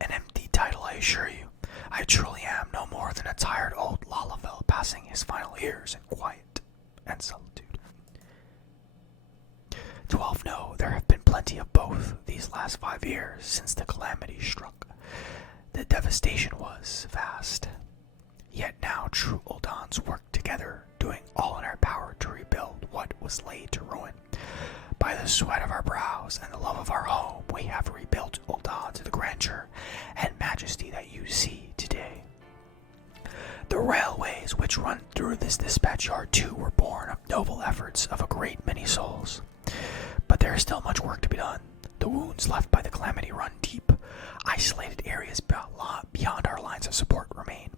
An empty title, I assure you. I truly am no more than a tired old Lalafell passing his final years in quiet and solitude. 12 know there have been plenty of both these last 5 years since the calamity struck. The devastation was vast. Yet now true Uldahs work together, doing all in our power to rebuild what was laid to ruin. By the sweat of our brows and the love of our home, we have rebuilt Ul'dah to the grandeur and majesty that you see today. The railways which run through this dispatch yard too were born of noble efforts of a great many souls. But there is still much work to be done. The wounds left by the calamity run deep. Isolated areas beyond our lines of support remain.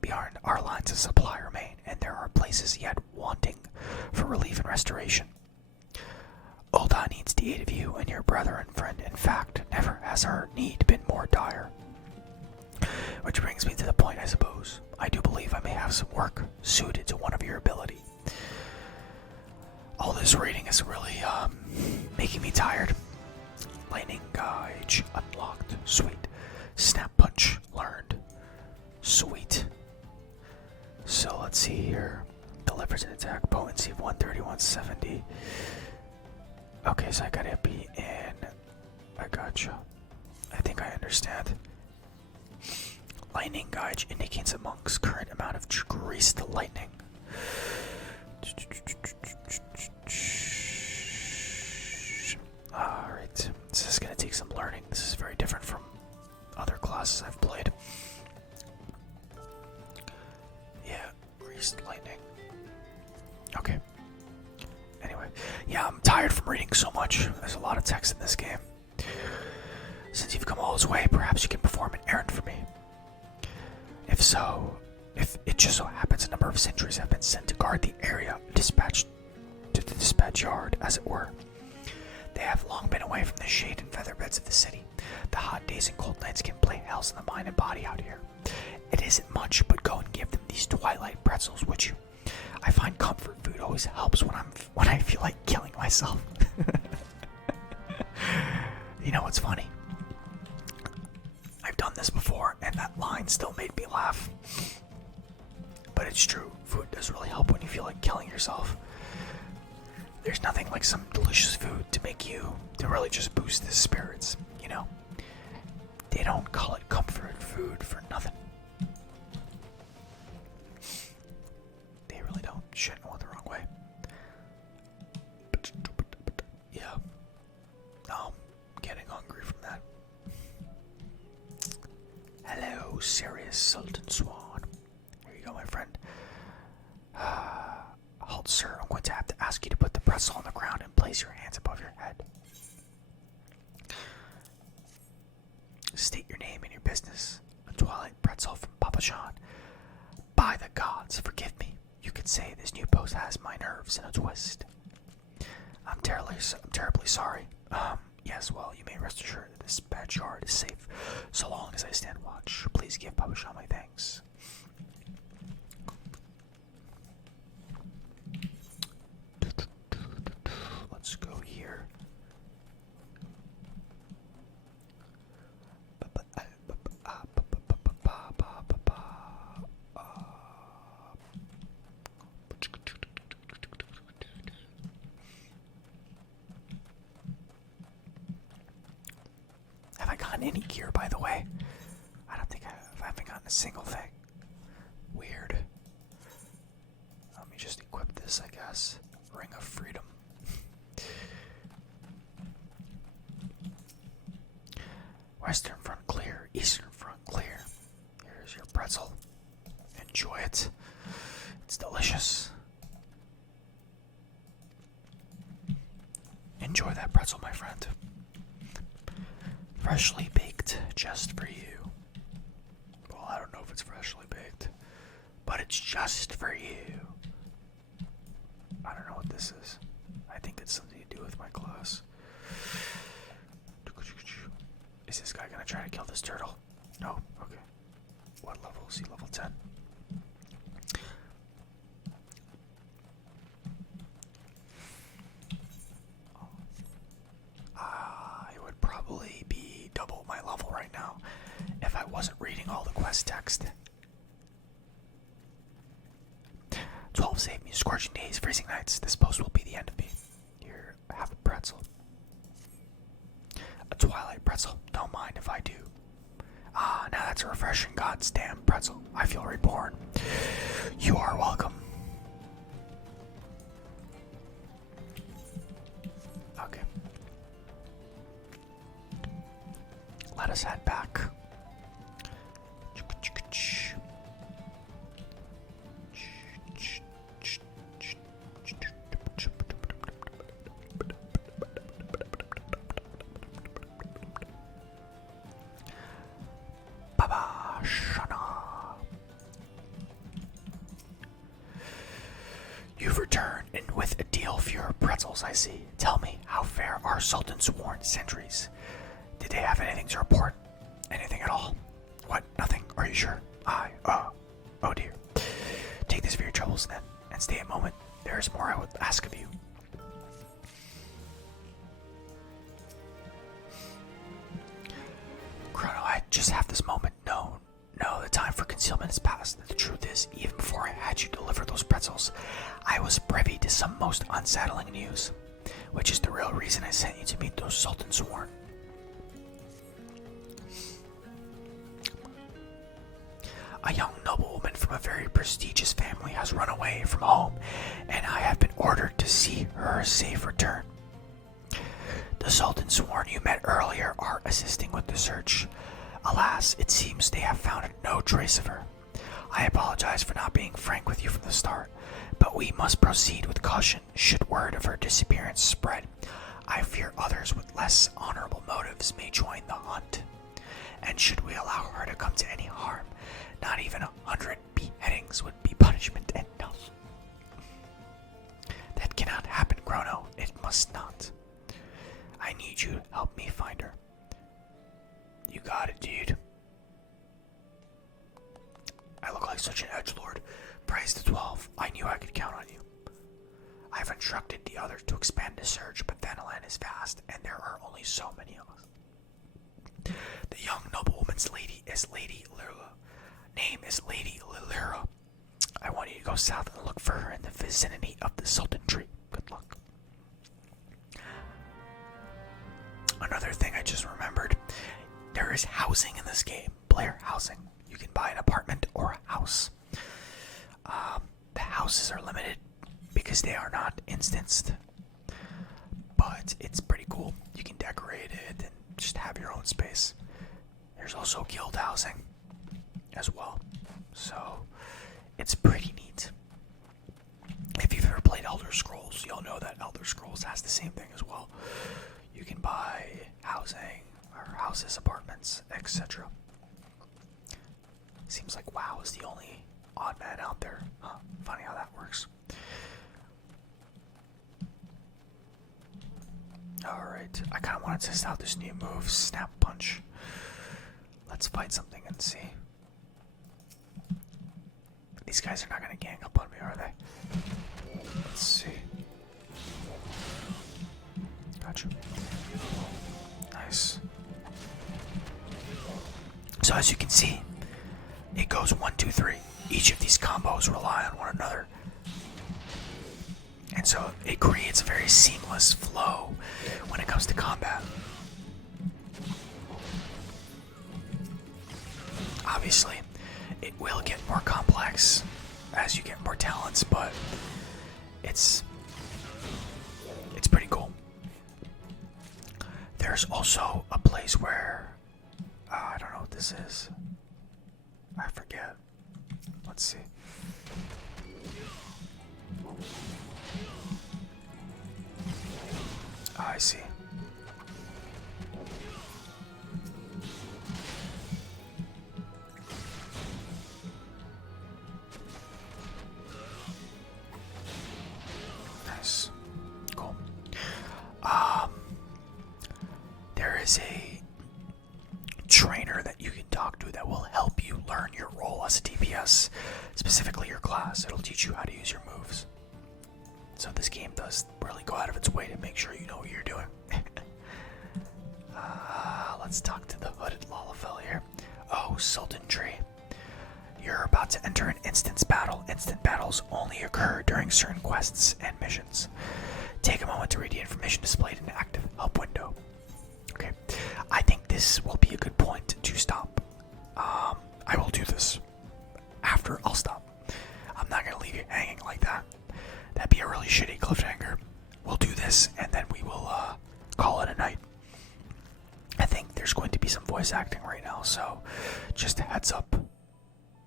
Beyond our lines of supply remain, and there are places yet wanting for relief and restoration. Ul'dah needs the aid of you and your brother and friend. In fact, never has our need been more dire. Which brings me to the point, I suppose. I do believe I may have some work suited to one of your ability. All this reading is really making me tired. Lightning Gauge unlocked. Sweet. Snap Punch learned. Sweet. So let's see here. Delivers an attack potency of 130, 170. Okay, so I gotta be in. I gotcha. I think I understand. Lightning Gauge indicates a monk's current amount of greased lightning. Alright, this is gonna take some learning. This is very different from other classes I've played. Yeah, greased lightning. Okay. Anyway, yeah, I'm tired from reading so much. There's a lot of text in this game. Since you've come all this way, perhaps you can perform an errand for me. If so, if it just so happens a number of sentries have been sent to guard the area, dispatched to the dispatch yard, as it were. They have long been away from the shade and feather beds of the city. The hot days and cold nights can play hell's in the mind and body out here. It isn't much, but go and give them these twilight pretzels, would you? I find comfort food always helps when I feel like killing myself. You know what's funny? I've done this before, and that line still made me laugh. But it's true, food does really help when you feel like killing yourself. There's nothing like some delicious food to really just boost the spirits, you know? They don't call it comfort food for nothing. They really don't. Shit, I went the wrong way. Yeah. Oh, I'm getting hungry from that. Hello, serious Sultan Swan. Here you go, my friend. Halt, sir. I'm going to have to ask you to put the pretzel on the ground and place your hands above your head. State your name and your business. A twilight pretzel from Papa John. By the gods, forgive me. You could say this new post has my nerves in a twist. I'm terribly sorry. Yes, well, you may rest assured that this backyard is safe, so long as I stand watch. Please give Papa John my thanks. Let's go here. Have I gotten any gear, by the way? I don't think I haven't gotten a single thing. Weird. Let me just equip this, I guess. Ring of Freedom. Western front clear, eastern front clear. Here's your pretzel. Enjoy it. It's delicious. Enjoy that pretzel, my friend. Freshly baked just for you. Well, I don't know if it's freshly baked, but it's just for you. I don't know what this is. I think it's something to do with my class. Is this guy gonna try to kill this turtle? No? Okay. What level is he? Level 10? It would probably be double my level right now if I wasn't reading all the quest text. 12 save me, scorching days, freezing nights. This post will be the end of me. Here, have a pretzel. A twilight pretzel. Don't mind if I do. Ah, now that's a refreshing goddamn pretzel. I feel reborn. You are welcome. Okay. Let us head back. You've returned, and with a deal for your pretzels, I see. Tell me, how fare our Sultan's sworn sentries? Did they have anything to report? Anything at all? What? Nothing? Are you sure? Oh dear. Take this for your troubles then, and stay a moment. There is more I would ask of you. Chrono, I just have this moment. No, the time for concealment is past. The truth is, even before I had you deliver those pretzels, I was privy to some most unsettling news, which is the real reason I sent you to meet those Sultan Sworn. A young noblewoman from a very prestigious family has run away from home, and I have been ordered to see her safe return. The Sultan Sworn you met earlier are assisting with the search. Alas, it seems they have found no trace of her. I apologize for not being frank with you from the start, but we must proceed with caution should word of her disappearance spread. I fear others with less honorable motives may join the hunt. And should we allow her to come to any harm, not even 100 beheadings would be punishment enough. That cannot happen, Chrono. It must not. I I need you to help me find her. You got it, dude. I look like such an edgelord. Praise the 12. I knew I could count on you. I've instructed the others to expand the search, but Vanaland is vast, and there are only so many of us. The young noblewoman's lady is Lady Lira. Name is Lady Lira. I want you to go south and look for her in the vicinity of the Sultan Tree. Good luck. Another thing I just remembered. There is housing in this game. Player housing. You can buy an apartment or a house. The houses are limited because they are not instanced. But it's pretty cool. You can decorate it and just have your own space. There's also guild housing as well. So it's pretty neat. If you've ever played Elder Scrolls, you'll know that Elder Scrolls has the same thing as well. You can buy housing or houses, apartments, etc. Seems like WoW is the only odd man out there. Huh, funny how that works. Alright, I kind of want to test out this new move, Snap Punch. Let's fight something and see. These guys are not going to gang up on me, are they? Let's see. Gotcha. Nice. So as you can see, it goes 1, 2, 3. Each of these combos rely on one another. And so it creates a very seamless flow when it comes to combat. Obviously, it will get more complex as you get more talents, but it's pretty cool. There's also a place where I don't know what this is. I forget. Let's see. Oh, I see. Nice. Cool. There is a trainer that you can talk to that will help you learn your role as a DPS, specifically your class. It'll teach you how to use your moves. So this game does really go out of its way to make sure you know what you're doing. Let's talk to the hooded Lalafell here. Oh, Sultan Tree. You're about to enter an instance battle. Instant battles only occur during certain quests and missions. Take a moment to read the information displayed in the active help window. Okay, I think this will be a good point to stop. I will do this. After, I'll stop. I'm not going to leave you hanging like that. That'd be a really shitty cliffhanger. We'll do this, and then we will call it a night. I think there's going to be some voice acting right now, so just a heads up.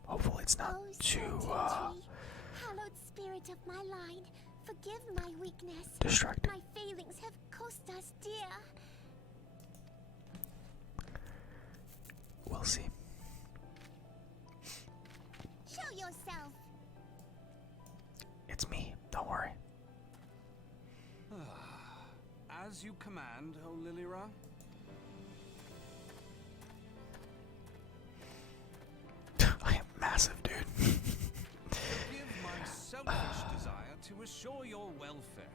Hopefully it's not too hallowed spirit of my line, forgive my weakness. distracting. My failings have cost us dear. We'll see. Show yourself. It's me. Don't worry. As you command, O Lilira. I am massive, dude. Give my selfish desire to assure your welfare.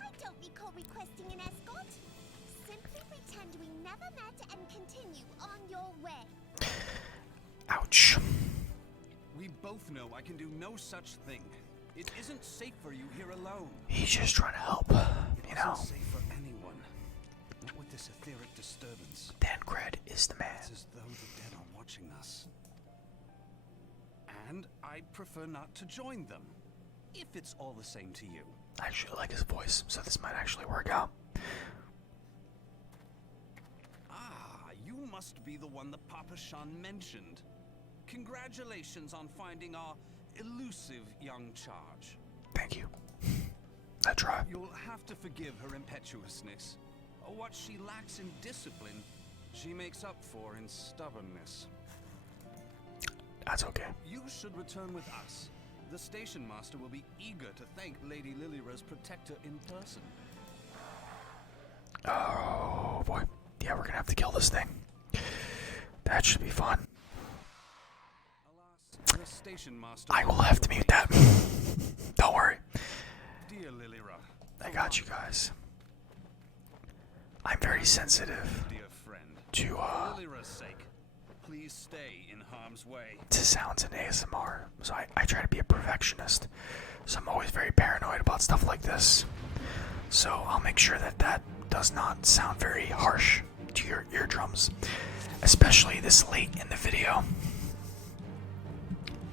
I don't recall requesting an escort. Simply pretend we never met and continue on your way. Ouch. We both know I can do no such thing. It isn't safe for you here alone. He's just trying to help, you know. It isn't safe for anyone. Not with this etheric disturbance. Dancred is the man. It's as though the dead are watching us. And I'd prefer not to join them, if it's all the same to you. I actually like his voice, so this might actually work out. Ah, you must be the one that Papa Shan mentioned. Congratulations on finding our elusive young charge. Thank you. I try. You'll have to forgive her impetuousness. What she lacks in discipline, she makes up for in stubbornness. That's okay. You should return with us. The station master will be eager to thank Lady Lilira's protector in person. Oh boy. Yeah, we're gonna have to kill this thing. That should be fun. Alas, the station master. I will have to mute that. Don't worry. Dear Lilira, I got you guys. I'm very sensitive dear friend. to For Lilira's sake, please stay in harm's way. sounds in ASMR. So I try to be a perfectionist. So I'm always very paranoid about stuff like this. So I'll make sure that that does not sound very harsh to your eardrums, especially this late in the video.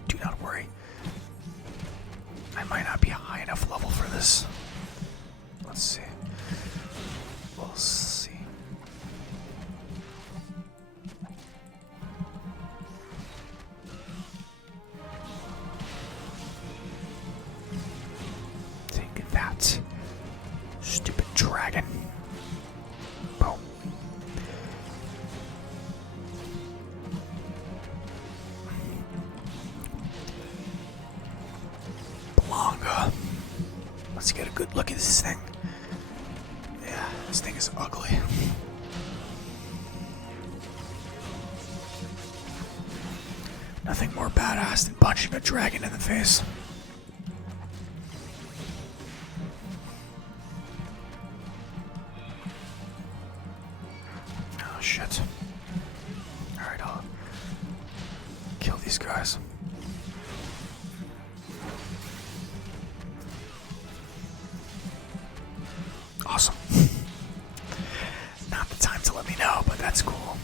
Do not worry. I might not be a high enough level for this. Let's see. We'll see. Take that. Stupid dragon. Boom. Blonga. Let's get a good look at this thing. Yeah, this thing is ugly. Nothing more badass than punching a dragon in the face. Oh shit. Alright, I'll kill these guys. Awesome. Not the time to let me know, but that's cool.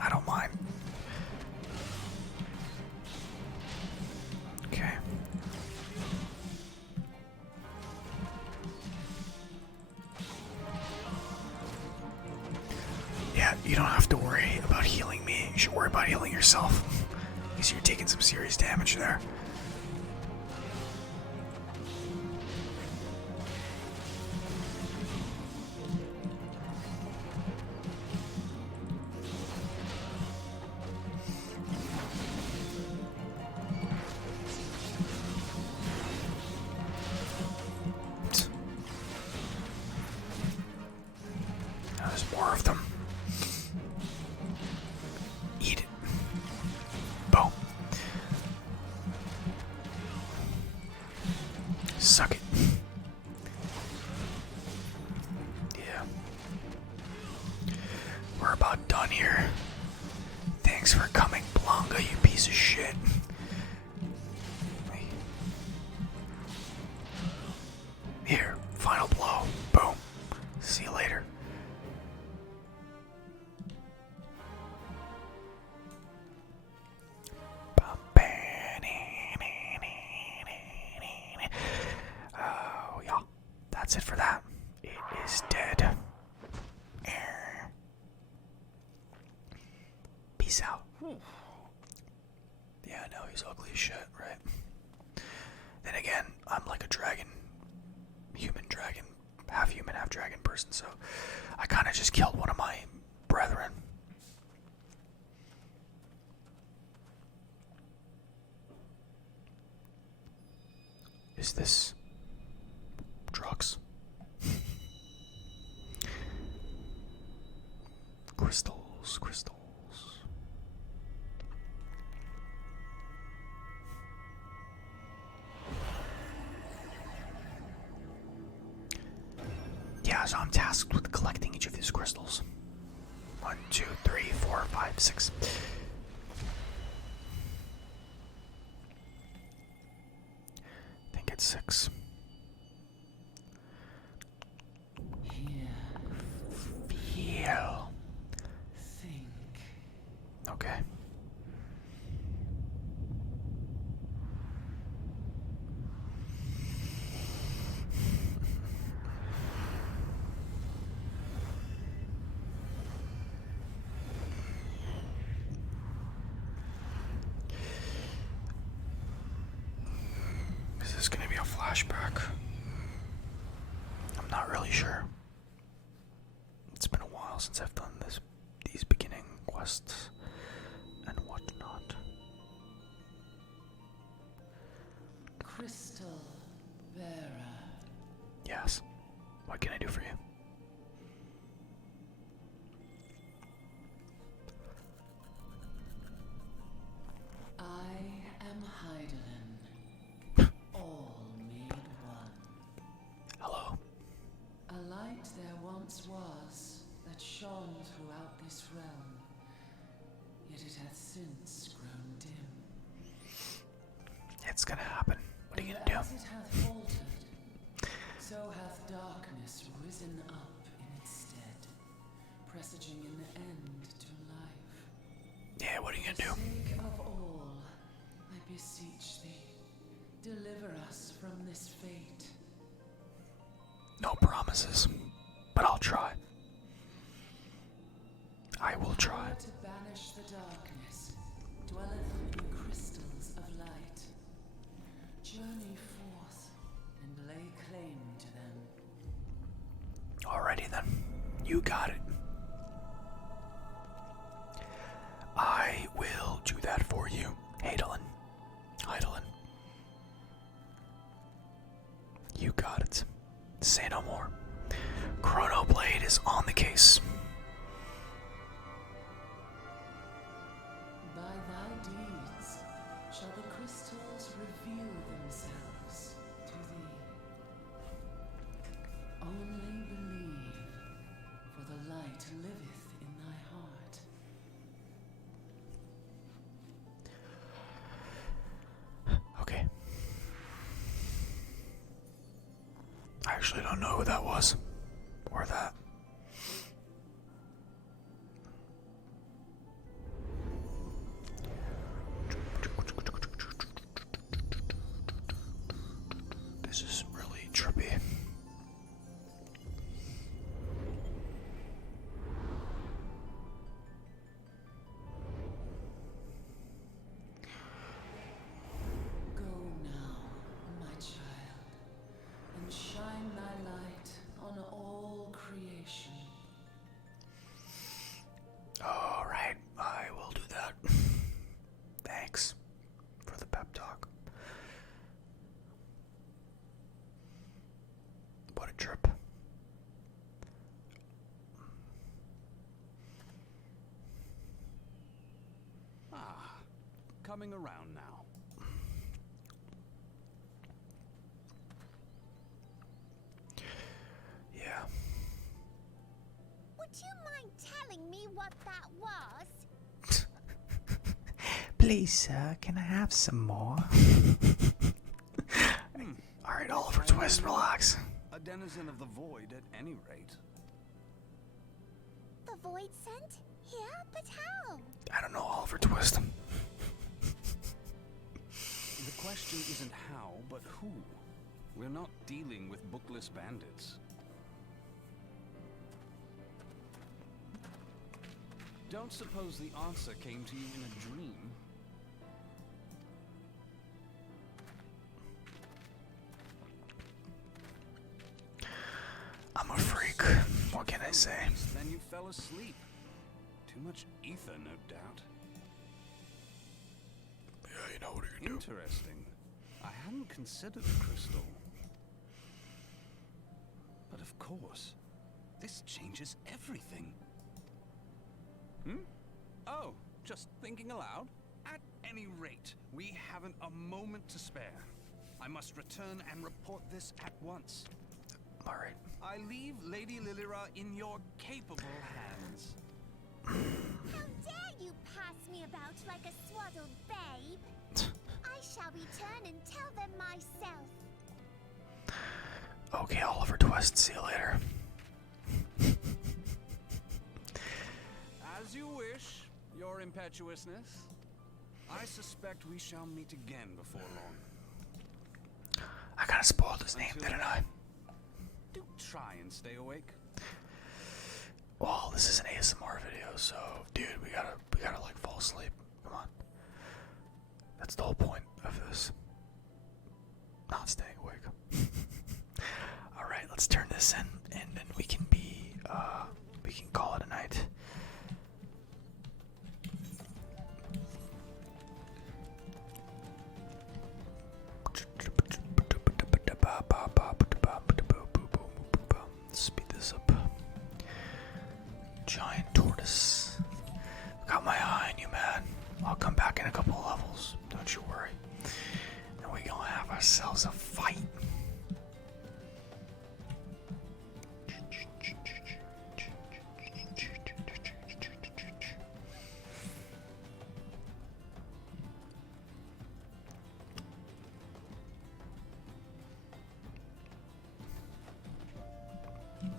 I don't mind. Okay. Yeah, you don't have to worry about healing me. You should worry about healing yourself. Because you're taking some serious damage there. Now there's more of them. Eat it. Boom. Suck it. Yeah. We're about done here. Thanks for coming, Blonga, you piece of shit. Here, final blow. Boom. See you later. Oh, yeah. That's it for that. It is dead. Peace out. Yeah, I know he's ugly as shit, right? Then again, I'm like a dragon. Human dragon. Half human, half dragon person, so I kind of just killed one of my brethren. Is this drugs? Crystals, crystals. Yeah, so I'm tasked with collecting each of these crystals. 1, 2, 3, 4, 5, 6. I think it's 6. Feel. Think. Okay. Is this going to be a flashback? I'm not really sure. It's been a while since I've done these beginning quests and whatnot. Crystal bearer. Yes. What can I do for you? shone throughout this realm, yet it hath since grown dim. It's gonna happen. What are you And gonna as do? it hath faltered, so hath darkness risen up in its stead, presaging an end to life. Yeah, what are you For gonna do? sake of all, I beseech thee, deliver us from this fate. No promises, but I'll try. I will try. Power to banish the darkness dwelleth in crystals of light. Journey forth and lay claim to them. Alrighty then. You got it. I will do that for you, Heidelin. Heidelin. You got it. Say no more. Chronoblade is on the case. By thy deeds shall the crystals reveal themselves to thee. Only believe, for the light liveth in thy heart. Okay. I actually don't know who that was. Or that. This is really trippy. Go now, my child, and shine thy light on all creation. Alright, I will do that. Thanks for the pep talk. What a trip. Ah, coming around now. Yeah. Would you mind telling me what that was? Please, sir, can I have some more? Alright, Oliver Twist, relax. A denizen of the void at any rate. The void sent? Here? But how? I don't know, Oliver Twist. The question isn't how, but who. We're not dealing with bookless bandits. Don't suppose the answer came to you in a dream? I'm a freak. What can I say? Then you fell asleep. Too much ether, no doubt. Yeah, you know what you can do. Interesting. I hadn't considered the crystal. But of course, this changes everything. Oh, just thinking aloud? At any rate, we haven't a moment to spare. I must return and report this at once. Alright. I leave Lady Lilira in your capable hands. How dare you pass me about like a swaddled babe? I shall return and tell them myself. Okay, Oliver Twist, see you later. As you wish, your impetuousness. I suspect we shall meet again before long. I kinda spoiled his name, didn't I? Do try and stay awake. Well, this is an ASMR video, so dude, we gotta like fall asleep. Come on. That's the whole point of this. Not staying awake. Alright, let's turn this in and then we can call it a night. Speed this up. Giant tortoise. Got my eye on you, man. I'll come back in a couple of levels. Don't you worry. And we gonna have ourselves a fight.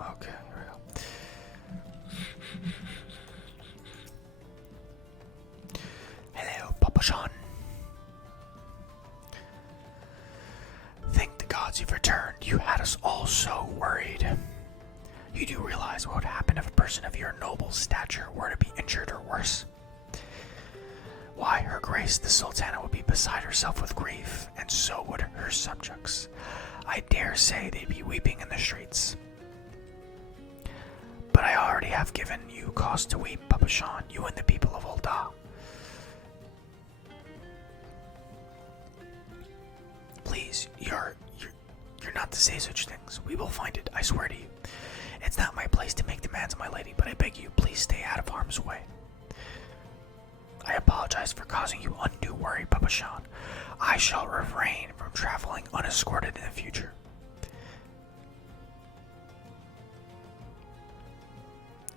Okay, here we go. Hello, Papa Sean. Thank the gods you've returned. You had us all so worried. You do realize what would happen if a person of your noble stature were to be injured or worse? Why, Her Grace the Sultana would be beside herself with grief, and so would her subjects. I dare say they'd be weeping in the streets. But I already have given you cause to weep, Papa Sean, you and the people of Ul'dah. Please, you're not to say such things. We will find it, I swear to you. It's not my place to make demands, my lady, but I beg you, please stay out of harm's way. I apologize for causing you undue worry, Papa Sean. I shall refrain from traveling unescorted in the future.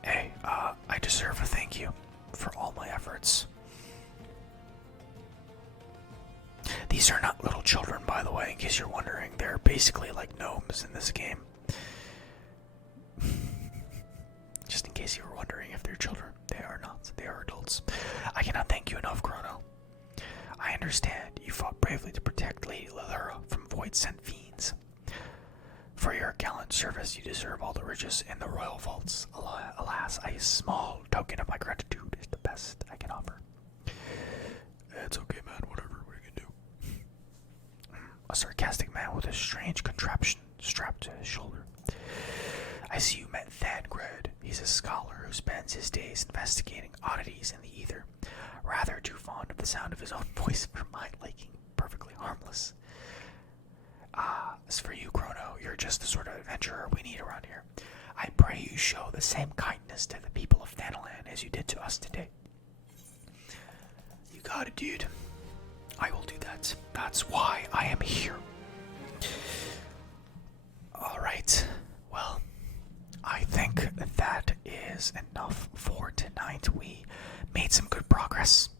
Hey, I deserve a thank you for all my efforts. These are not little children, by the way, in case you're wondering. They're basically like gnomes in this game. Just in case you were wondering if they're children. They are not. They are adults. I cannot thank you enough, Chrono. I understand you fought bravely to protect Lady Lilura from void-sent fiends. For your gallant service, you deserve all the riches in the royal vaults. Alas, a small token of my gratitude is the best I can offer. It's okay, man. Whatever we can do. A sarcastic man with a strange contraption strapped to his shoulder. I see you met Thangred. He's a scholar who spends his days investigating oddities in the ether. Rather too fond of the sound of his own voice for my liking. Perfectly harmless. As for you, Chrono, you're just the sort of adventurer we need around here. I pray you show the same kindness to the people of Thanalan as you did to us today. You got it, dude. I will do that. That's why I am here. Alright. Well, I think that is enough for tonight. We made some good progress.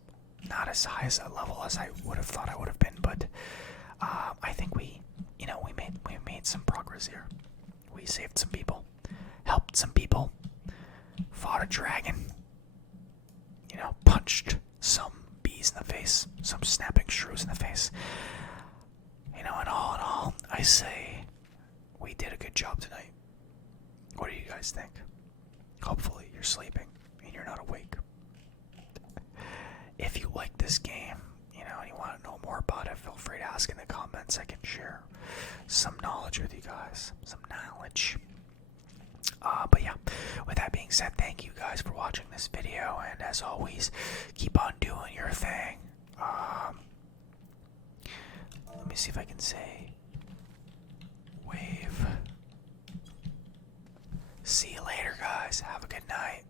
Not as high as a level as I would have thought I would have been, but I think we made some progress here. We saved some people, helped some people, fought a dragon, punched some bees in the face, some snapping shrews in the face. And all in all, I say we did a good job tonight. What do you guys think? Hopefully you're sleeping and you're not awake. If you like this game, and you want to know more about it, feel free to ask in the comments. I can share some knowledge with you guys. Some knowledge. But yeah, with that being said, thank you guys for watching this video, and as always, keep on doing your thing. Let me see if I can say wave. See you later, guys. Have a good night.